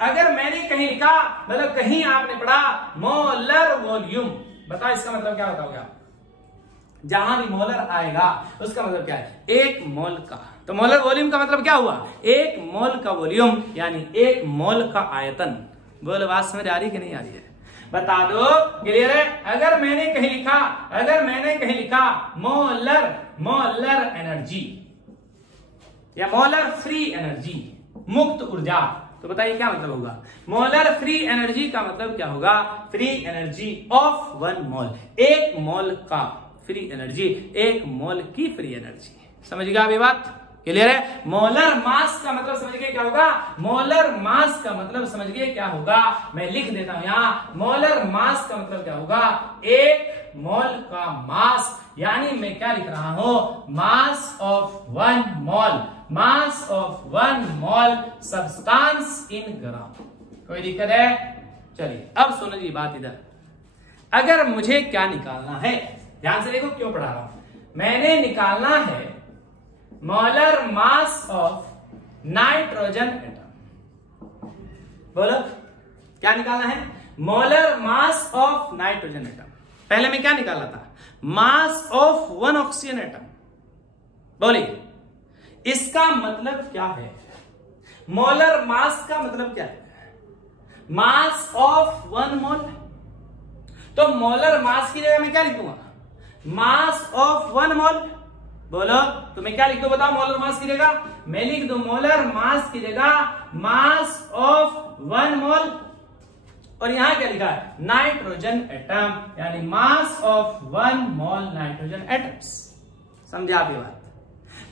अगर मैंने कहीं लिखा, मतलब कहीं आपने पढ़ा मोलर वॉल्यूम, बताओ इसका मतलब क्या होगा? जहां भी मोलर आएगा उसका मतलब क्या है? 1 मोल का। तो मोलर वॉल्यूम का मतलब क्या हुआ? 1 मोल का वॉल्यूम, यानी 1 मोल का आयतन। बोलो, बात समझ आ रही कि नहीं आ रही है? बता दो, क्लियर है? अगर मैंने कहीं लिखा मोलर एनर्जी या मोलर फ्री एनर्जी, मुक्त ऊर्जा, तो बताइए क्या मतलब होगा? मोलर फ्री एनर्जी का मतलब क्या होगा? फ्री एनर्जी ऑफ 1 मोल, 1 मोल का फ्री एनर्जी, 1 मोल की फ्री एनर्जी। समझ गया अभी बात? क्लियर है? मोलर मास का मतलब समझ गए क्या होगा? मोलर मास का मतलब समझ गए क्या होगा? मैं लिख देता हूं यहां, मोलर मास का मतलब क्या होगा? 1 मोल का मास, यानी मैं क्या लिख रहा हूं? Mass of 1 mole, mass of 1 mole substance in gram. कोई दिक्कत है? चलिए अब सुनो जी बात इधर। अगर मुझे क्या निकालना है, ध्यान से देखो क्यों पढ़ा रहा हूं। मैंने निकालना है molar mass of nitrogen atom. बोलो, क्या निकालना है? Molar mass of nitrogen atom. पहले मैं क्या निकाला था? मास ऑफ 1 ऑक्सीजन एटम। बोलिए, इसका मतलब क्या है? मोलर मास का मतलब क्या है? मास ऑफ 1 मोल। तो मोलर मास की जगह मैं क्या लिख दूंगा? मास ऑफ 1 मोल। बोलो, तो मैं क्या लिख दूं? बताओ, मोलर मास की जगह मैं लिख दूं मोलर मास की जगह मास ऑफ 1 मोल, और यहां क्या लिखा है? नाइट्रोजन एटम, यानी मास ऑफ 1 मोल नाइट्रोजन एटम्स। समझा आपकी बात?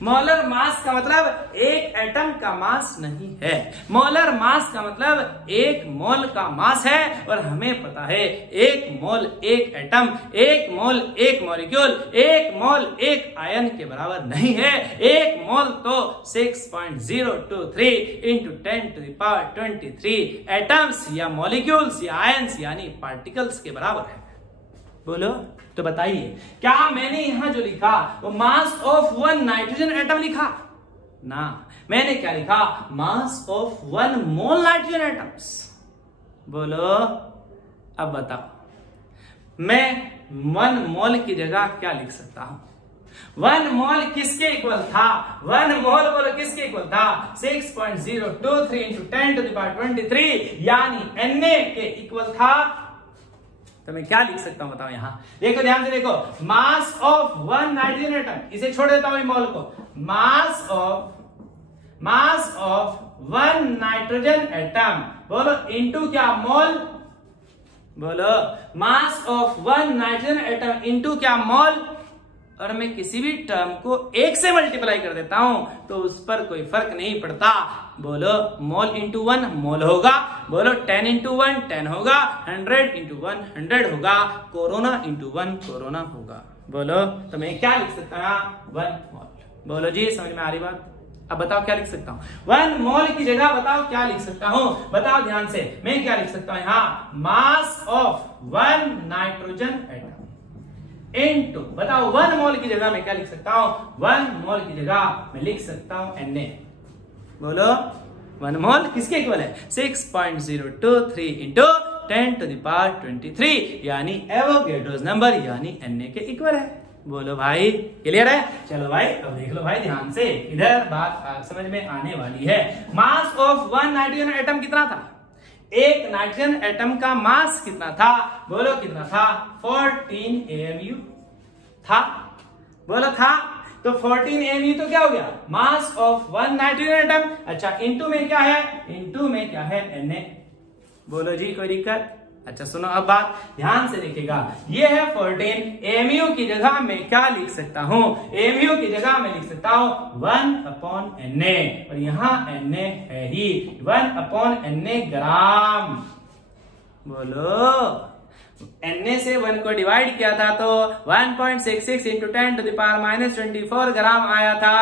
मोलर मास का मतलब 1 एटम का मास नहीं है। मोलर मास का मतलब 1 मोल का मास है, और हमें पता है 1 मोल 1 एटम, 1 मोल 1 मॉलिक्यूल, 1 मोल 1 आयन के बराबर नहीं है। 1 मोल तो 6.023 into 10⁻23 एटम्स या मॉलिक्यूल्स या आयन्स यानी पार्टिकल्स के बराबर है। बोलो, तो बताइए, क्या मैंने यहां जो लिखा वो मास ऑफ 1 नाइट्रोजन एटम लिखा? ना, मैंने क्या लिखा? मास ऑफ 1 मोल नाइट्रोजन एटम्स। बोलो, अब बताओ, मैं 1 मोल की जगह क्या लिख सकता हूं? 1 मोल किसके इक्वल था? 1 मोल बोलो किसके इक्वल था? 6.023 into 10⁻23, यानी Na के इक्वल था। तो मैं क्या लिख सकता हूं बताओ? यहां देखो, ध्यान से देखो, मास ऑफ 1 नाइट्रोजन एटम, इसे छोड़ देता हूं मोल को, मास ऑफ 1 नाइट्रोजन एटम, बोलो इनटू क्या? मोल। बोलो, मास ऑफ 1 नाइट्रोजन एटम इनटू क्या? मोल। और मैं किसी भी टर्म को 1 से मल्टीप्लाई कर देता हूं तो उस पर कोई फर्क नहीं पड़ता। बोलो, मोल इंटू 1 मोल होगा, बोलो 10 into 1 10 होगा, 100 into 1 100 होगा, कोरोना इंटू 1 कोरोना होगा। बोलो, तो मैं क्या लिख सकता हूं? 1 मोल। बोलो जी, समझ में आ रही बात? अब बताओ क्या लिख सकता हूं? 1 मोल की जगह बताओ क्या लिख सकता हूं? बताओ ध्यान से, मैं क्या लिख सकता हूं यहां? मास ऑफ 1 नाइट्रोजन एटम इनटू, बताओ 1 मोल की जगह मैं क्या लिख सकता हूं? 1 मोल की जगह मैं लिख सकता हूं Na। बोलो, 1 मोल किसके इक्वल है? 6.023 into 10⁻23, यानी एवोगैड्रोस नंबर, यानी Na के इक्वल है। बोलो भाई, क्लियर है? चलो भाई, अब देख लो भाई ध्यान से, इधर बात समझ में आने वाली है। मास ऑफ 1 नाइट्रोजन एटम कितना था? एक नाइट्रोजन एटम का मास कितना था? बोलो कितना था? 14 AMU था। बोलो था, तो 14 AMU तो क्या हो गया? मास ऑफ 1 नाइट्रोजन एटम। अच्छा, इनटू में क्या है? इनटू में क्या है? Na। बोलो जी, कोई दिक्कत? अच्छा सुनो अब बात ध्यान से देखिएगा, ये है 14, mu की जगह में क्या लिख सकता हूं, mu की जगह में लिख सकता हूं 1/Na, और यहां Na है ही 1/Na ग्राम। बोलो Na से 1 को डिवाइड किया था तो 1.66 इंटू 10⁻⁻24 ग्राम आया था,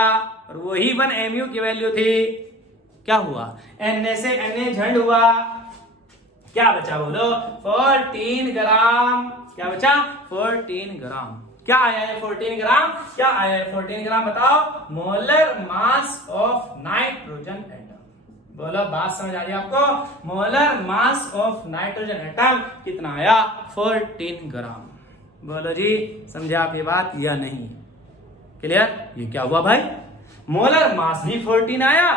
और वही 1 mu की वैल्यू थी। क्या हुआ, Na से Na झंड हुआ, क्या बचा बोलो 14 ग्राम। क्या बचा 14 ग्राम। क्या आया है 14 ग्राम, क्या आया है 14 ग्राम बताओ, molar mass of nitrogen atom. बोलो बात समझ आ रही है आपको, molar mass of nitrogen atom कितना आया 14 ग्राम। बोलो जी समझे आप ये बात या नहीं, क्लियर। ये क्या हुआ भाई, मोलर मास भी 14 आया,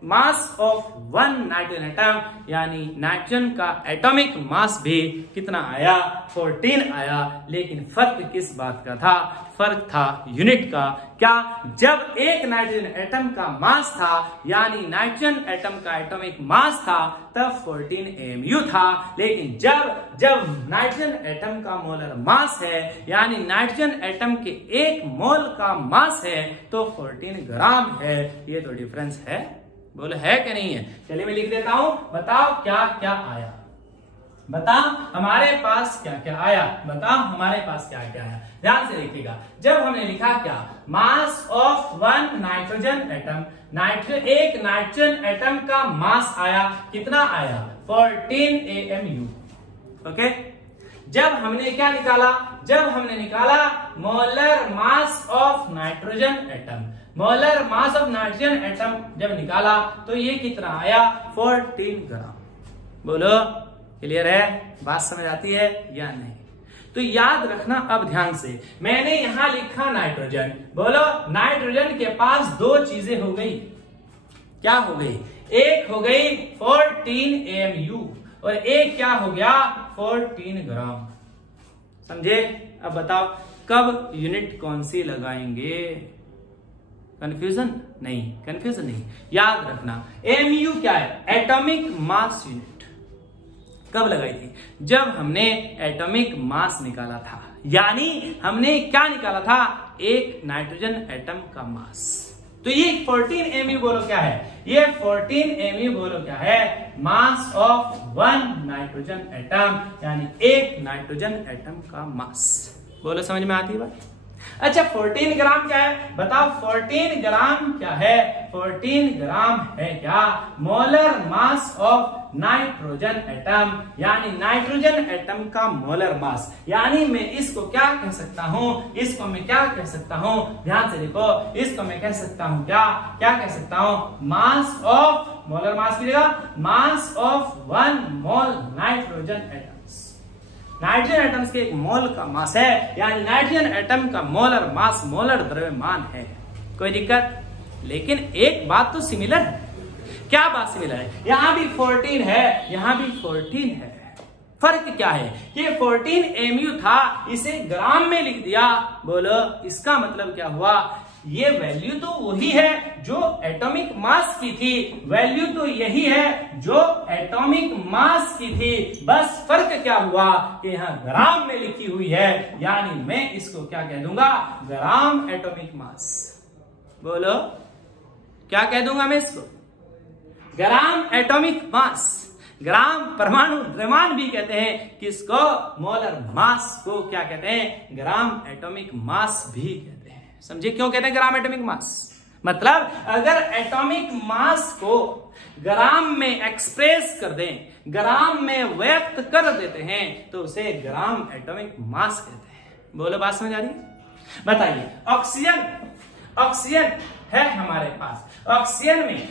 मास ऑफ 1 नाइट्रोजन एटम यानी नाइट्रोजन का एटॉमिक मास भी कितना आया 14 आया। लेकिन फर्क किस बात का था, फर्क था यूनिट का। क्या, जब एक नाइट्रोजन एटम का मास था यानी नाइट्रोजन एटम का एटॉमिक मास था तब 14 mu था, लेकिन जब नाइट्रोजन एटम का मोलर मास है यानी नाइट्रोजन एटम के 1 मोल का मास है तो 14 ग्राम है। ये तो डिफरेंस है, बोलो है कि नहीं है। चलिए मैं लिख देता हूं, बताओ क्या क्या आया, बताओ हमारे पास क्या क्या आया, बताओ हमारे पास क्या क्या आया। ध्यान से देखिएगा, जब हमने लिखा क्या, मास ऑफ 1 नाइट्रोजन एटम, एक नाइट्रोजन एटम का मास आया, कितना आया 14 AMU। ओके, जब हमने क्या निकाला, जब हमने निकाला molar mass of nitrogen atom, molar mass of nitrogen atom जब निकाला तो ये कितना आया 14 ग्राम। बोलो क्लियर है, बात समझ आती है या नहीं। तो याद रखना अब ध्यान से, मैंने यहां लिखा नाइट्रोजन, बोलो नाइट्रोजन के पास 2 चीजें हो गई, क्या हो गई, एक हो गई 14 AMU और एक क्या हो गया 14 ग्राम। समझे। अब बताओ कब यूनिट कौन सी लगाएंगे, कंफ्यूजन नहीं, कंफ्यूजन नहीं, याद रखना AMU क्या है, एटॉमिक मास यूनिट। कब लगाई थी, जब हमने एटॉमिक मास निकाला था, यानी हमने क्या निकाला था, एक नाइट्रोजन एटम का मास। तो ये 14 AMU बोलो क्या है, ये 14 AMU बोलो क्या है, मास ऑफ 1 नाइट्रोजन एटम यानी एक नाइट्रोजन एटम का मास। बोलो समझ में आती है बात। अच्छा 14 ग्राम क्या है, बताओ 14 ग्राम क्या है, 14 ग्राम है क्या, molar mass of nitrogen atom यानी नाइट्रोजन एटम का मोलर मास। यानी मैं इसको क्या कह सकता हूं, इसको मैं क्या कह सकता हूं, ध्यान से देखो, इसको मैं कह सकता हूं क्या, क्या कह सकता हूं, मास ऑफ, मोलर मास की जगह मास of 1 mole nitrogen atoms. Nitrogen atoms के 1 मोल का मास है, यानी नाइट्रोजन एटम का मोलर मास, मोलर द्रव्यमान है। कोई दिक्कत, लेकिन एक बात तो सिमिलर है। क्या बात सिमिलर है, यहां भी 14 है, यहां भी 14 है। फर्क क्या है, ये 14 AMU था, इसे ग्राम में लिख दिया। बोलो इसका मतलब क्या हुआ, ये वैल्यू तो वही है जो एटॉमिक मास की थी, वैल्यू तो यही है जो एटॉमिक मास की थी, बस फर्क क्या हुआ कि यहां ग्राम में लिखी हुई है, यानी मैं इसको क्या कह दूंगा, ग्राम एटॉमिक मास। बोलो क्या कह दूंगा मैं इसको, ग्राम एटॉमिक मास। ग्राम परमाणु द्रव्यमान भी कहते हैं, किसको, मोलर मास को क्या कहते हैं, ग्राम एटॉमिक मास भी कहते हैं। समझे क्यों कहते हैं ग्राम एटॉमिक मास, मतलब अगर एटॉमिक मास को ग्राम में एक्सप्रेस कर दें, ग्राम में व्यक्त कर देते हैं तो उसे ग्राम एटॉमिक मास कहते हैं। बोलो बात समझ आ रही है। बताइए ऑक्सीजन, ऑक्सीजन है हमारे पास, ऑक्सीजन में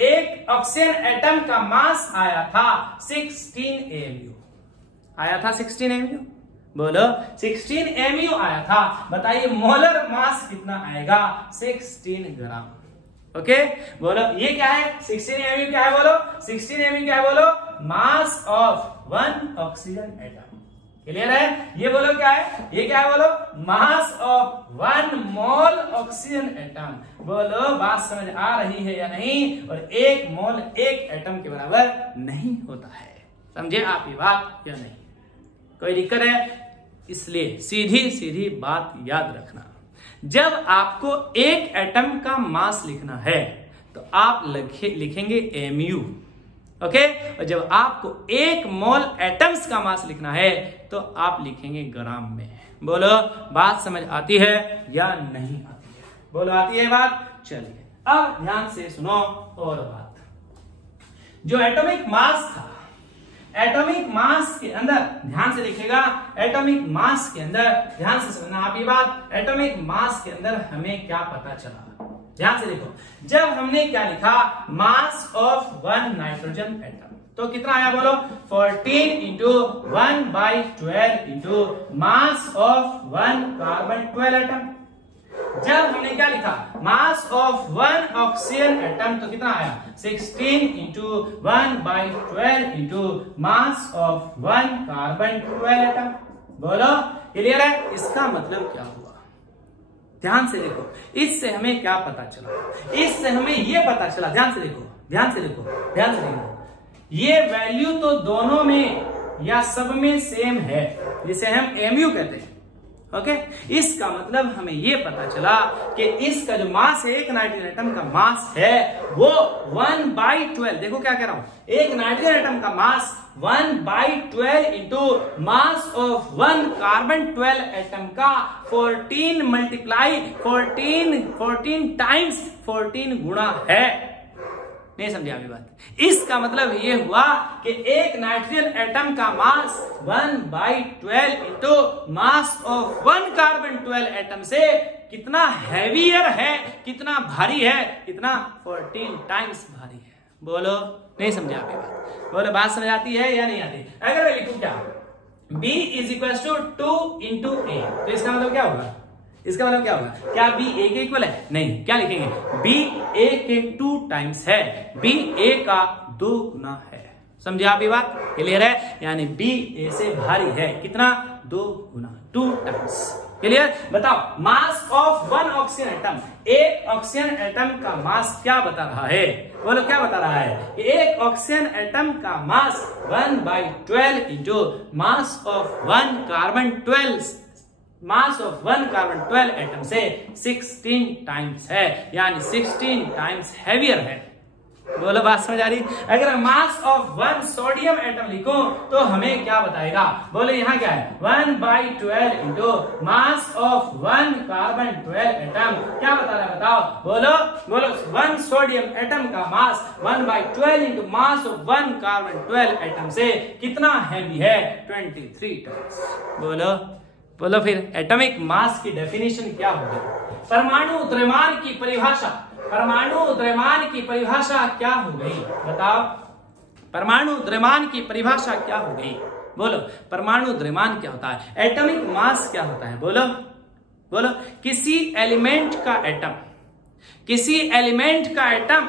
एक ऑक्सीजन एटम का मास आया था 16 AMU, आया था 16 AMU। बोलो 16 AMU आया था, बताइए मोलर मास कितना आएगा 16 ग्राम। ओके बोलो ये क्या है, 16 AMU क्या है, बोलो 16 AMU क्या है, बोलो मास ऑफ 1 ऑक्सीजन एटम। क्लियर है, ये बोलो क्या है, ये क्या है, बोलो मास ऑफ 1 मोल ऑक्सीजन एटम। बोलो बात समझ आ रही है या नहीं। और 1 मोल 1 एटम के बराबर नहीं होता है। समझे आप ये बात या नहीं? कोई दिक्कत है? इसलिए सीधी सीधी बात याद रखना, जब आपको एक एटम का मास लिखना है तो आप लिखेंगे mu, ओके। और जब आपको एक मोल एटम्स का मास लिखना है तो आप लिखेंगे ग्राम में। बोलो बात समझ आती है या नहीं आती है? बोलो आती है बात? चलिए अब ध्यान से सुनो और बात। जो एटॉमिक मास था, एटॉमिक मास के अंदर ध्यान से देखिएगा, एटॉमिक मास के अंदर ध्यान से समझना आप ये बात। एटॉमिक मास के अंदर हमें क्या पता चला, ध्यान से देखो। जब हमने क्या लिखा, mass of one nitrogen atom, तो कितना आया बोलो? 14 into 1/12 into mass of one carbon 12 atom. जब हमने क्या लिखा, mass of one oxygen atom, तो कितना आया? 16 into 1/12 into mass of one carbon 12 atom. बोलो क्लियर है? इसका मतलब क्या हुआ? ध्यान से देखो, इससे हमें क्या पता चला? इससे हमें यह पता चला, ध्यान से देखो, ध्यान से देखो, ध्यान से देखो, ये वैल्यू तो दोनों में या सब में सेम है, जिसे हम mu कहते हैं, ओके। इसका मतलब हमें यह पता चला कि इसका जो मास है, एक नाइट्रोजन एटम का मास है वो 1/12, देखो क्या कह रहा हूं, एक नाइट्रोजन एटम का मास 1/12 into mass of one carbon 12 atom का 14 मल्टीप्लाई 14 टाइम्स 14 गुणा है। नहीं समझे अभी बात? इसका मतलब ये हुआ कि एक नाइट्रोजन एटम का मास 1/12 into mass of one carbon 12 atom से कितना हैवियर है, कितना भारी है, कितना 14 टाइम्स भारी है। बोलो नहीं समझे आप ये बात? बोलो बात समझ आती है या नहीं आती? अगर मैं लिखूं क्या, B = 2 इंटू A, तो इसका मतलब क्या होगा? इसका मतलब क्या होगा? क्या B A के इक्वल है? नहीं, क्या लिखेंगे? B A के 2 टाइम्स है, B A का 2 गुना है। समझे आप ये बात? क्लियर है? यानी B A से भारी है, कितना? 2 गुना, 2 टाइम्स। क्लियर? बताओ, mass of one oxygen atom, एक ऑक्सीजन एटम का मास क्या बता रहा है? बोलो क्या बता रहा है? कि एक ऑक्सीजन एटम का मास 1/12 into mass of one carbon 12, mass of one carbon 12 atom से 16 टाइम्स है, यानी 16 टाइम्स हैवियर है। बोलो बात समझ आ रही? अगर mass of one sodium atom लिखूं तो हमें क्या बताएगा? बोलो यहाँ क्या है? 1/12 into mass of one carbon 12 atom, क्या बता रहा है बताओ? बोलो बोलो, वन सोडियम एटम का मास 1/12 into mass of one carbon 12 atom से कितना हैवी है? 23 टाइम्स। बोलो बोलो फिर एटॉमिक मास की डेफिनेशन क्या होगी? परमाणु द्रव्यमान की परिभाषा, परमाणु द्रव्यमान की परिभाषा क्या हो गई? बताओ, परमाणु द्रव्यमान की परिभाषा क्या हो गई? बोलो परमाणु द्रव्यमान क्या होता है? एटॉमिक मास क्या होता है? बोलो बोलो, किसी एलिमेंट का एटम, किसी एलिमेंट का atom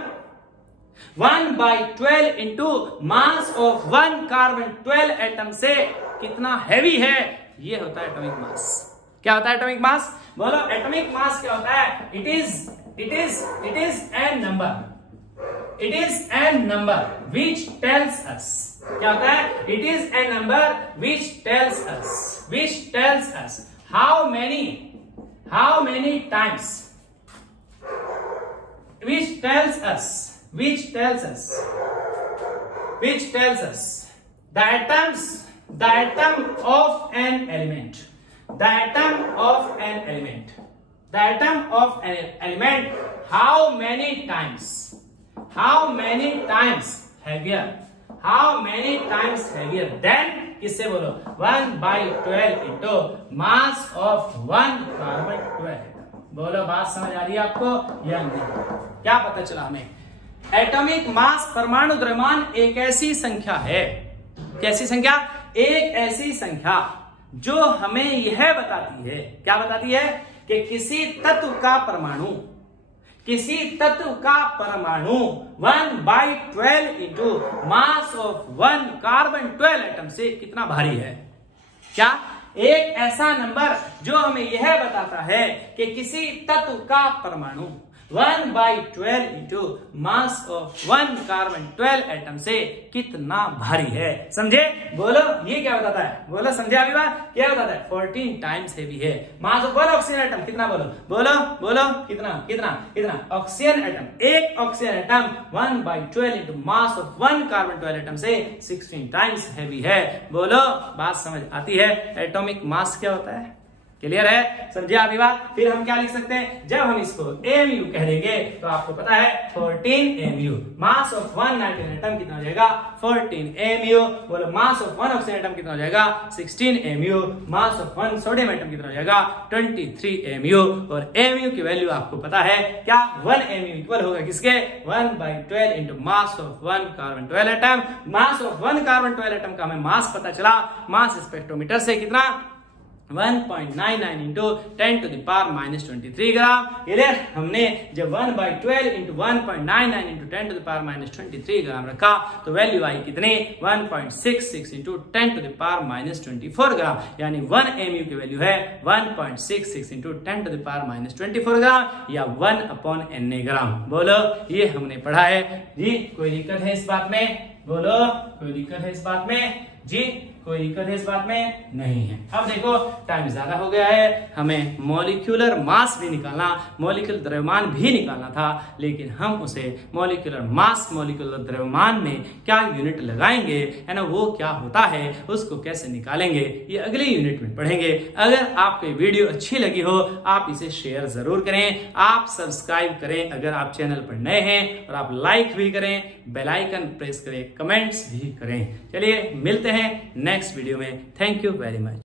1/12 into mass of one carbon 12 atom से कितना हैवी है, ये होता है एटॉमिक मास। क्या होता है एटॉमिक मास? बोलो एटॉमिक मास क्या होता है? It is an number, it is an number which tells us, क्या होता है? It is an number which tells us how many times, which tells us the atom of an element, the atom of an element how many times heavier than, किससे बोलो? 1/12 into mass of one carbon 12। बोलो बात समझ आ रही है आपको या नहीं? क्या पता चला हमें? एटॉमिक मास, परमाणु द्रव्यमान एक ऐसी संख्या है, कैसी संख्या? एक ऐसी संख्या जो हमें यह बताती है, क्या बताती है? कि किसी तत्व का परमाणु 1/12 into mass of one carbon 12 atom से कितना भारी है। क्या? एक ऐसा नंबर जो हमें यह बताता है कि किसी तत्व का परमाणु 1/12 into mass of 1 carbon 12 atom से कितना भारी है। समझे? बोलो ये क्या बताता है? बोलो समझे अभी बात क्या बताता है? 14 टाइम्स हेवी है। मास ऑफ 1 ऑक्सीजन एटम कितना? बोलो बोलो बोलो कितना कितना कितना? ऑक्सीजन एटम, एक oxygen atom 1/12 into mass of 1 carbon 12 atom से 16 टाइम्स हैवी है। बोलो बात समझ आती है? एटॉमिक मास क्या होता है? क्लियर है? समझे अभी बात? फिर हम क्या लिख सकते हैं? जब हम इसको एमयू कह देंगे तो आपको पता है 14 MU. Mass of 1 nitrogen atom कितना हो जाएगा? 14 एमयू। बोलो मास ऑफ 1 ऑक्सीजन एटम कितना हो जाएगा? 16 MU. Mass of 1 sodium atom कितना हो जाएगा? 23 एमयू। और एमयू की वैल्यू आपको पता है क्या? 1 एमयू इक्वल होगा किसके? 1/12 into mass of 1 carbon 12 atom. Mass of 1 carbon 12 atom का हमें मास पता चला मास स्पेक्ट्रोमीटर से कितना? 1.99 इंटू 10⁻⁻23 ग्राम। क्लियर? हमने जब 1/12 इंटू 1.99 इंटू 10⁻⁻23 ग्राम रखा तो वैल्यू आई कितने? 1.66 इंटू 10⁻⁻24 ग्राम, यानी 1 एमयू की वैल्यू है 1.66 इंटू 10⁻⁻24 ग्राम या 1/Na ग्राम। बोलो ये हमने पढ़ा है जी। कोई दिक्कत है इस बात में? बोलो कोई दिक्कत है इस बात में? जी कोई दिक्कत है इस बात में? नहीं है। अब देखो टाइम ज्यादा हो गया है, हमें मॉलिक्यूलर मास भी निकालना, मॉलिक्यूलर द्रव्यमान भी निकालना था, लेकिन हम उसे मॉलिक्यूलर मास, मॉलिक्यूलर द्रव्यमान में क्या यूनिट लगाएंगे, है ना, वो क्या होता है, उसको कैसे निकालेंगे, ये अगले यूनिट में पढ़ेंगे। अगर आपको ये वीडियो अच्छी लगी हो आप इसे शेयर जरूर करें, आप सब्सक्राइब करें अगर आप चैनल पर नए हैं, और आप लाइक भी करें, बेल आइकन प्रेस करें, कमेंट्स भी करें। चलिए मिलते हैं नेक्स्ट वीडियो में। Thank you very much.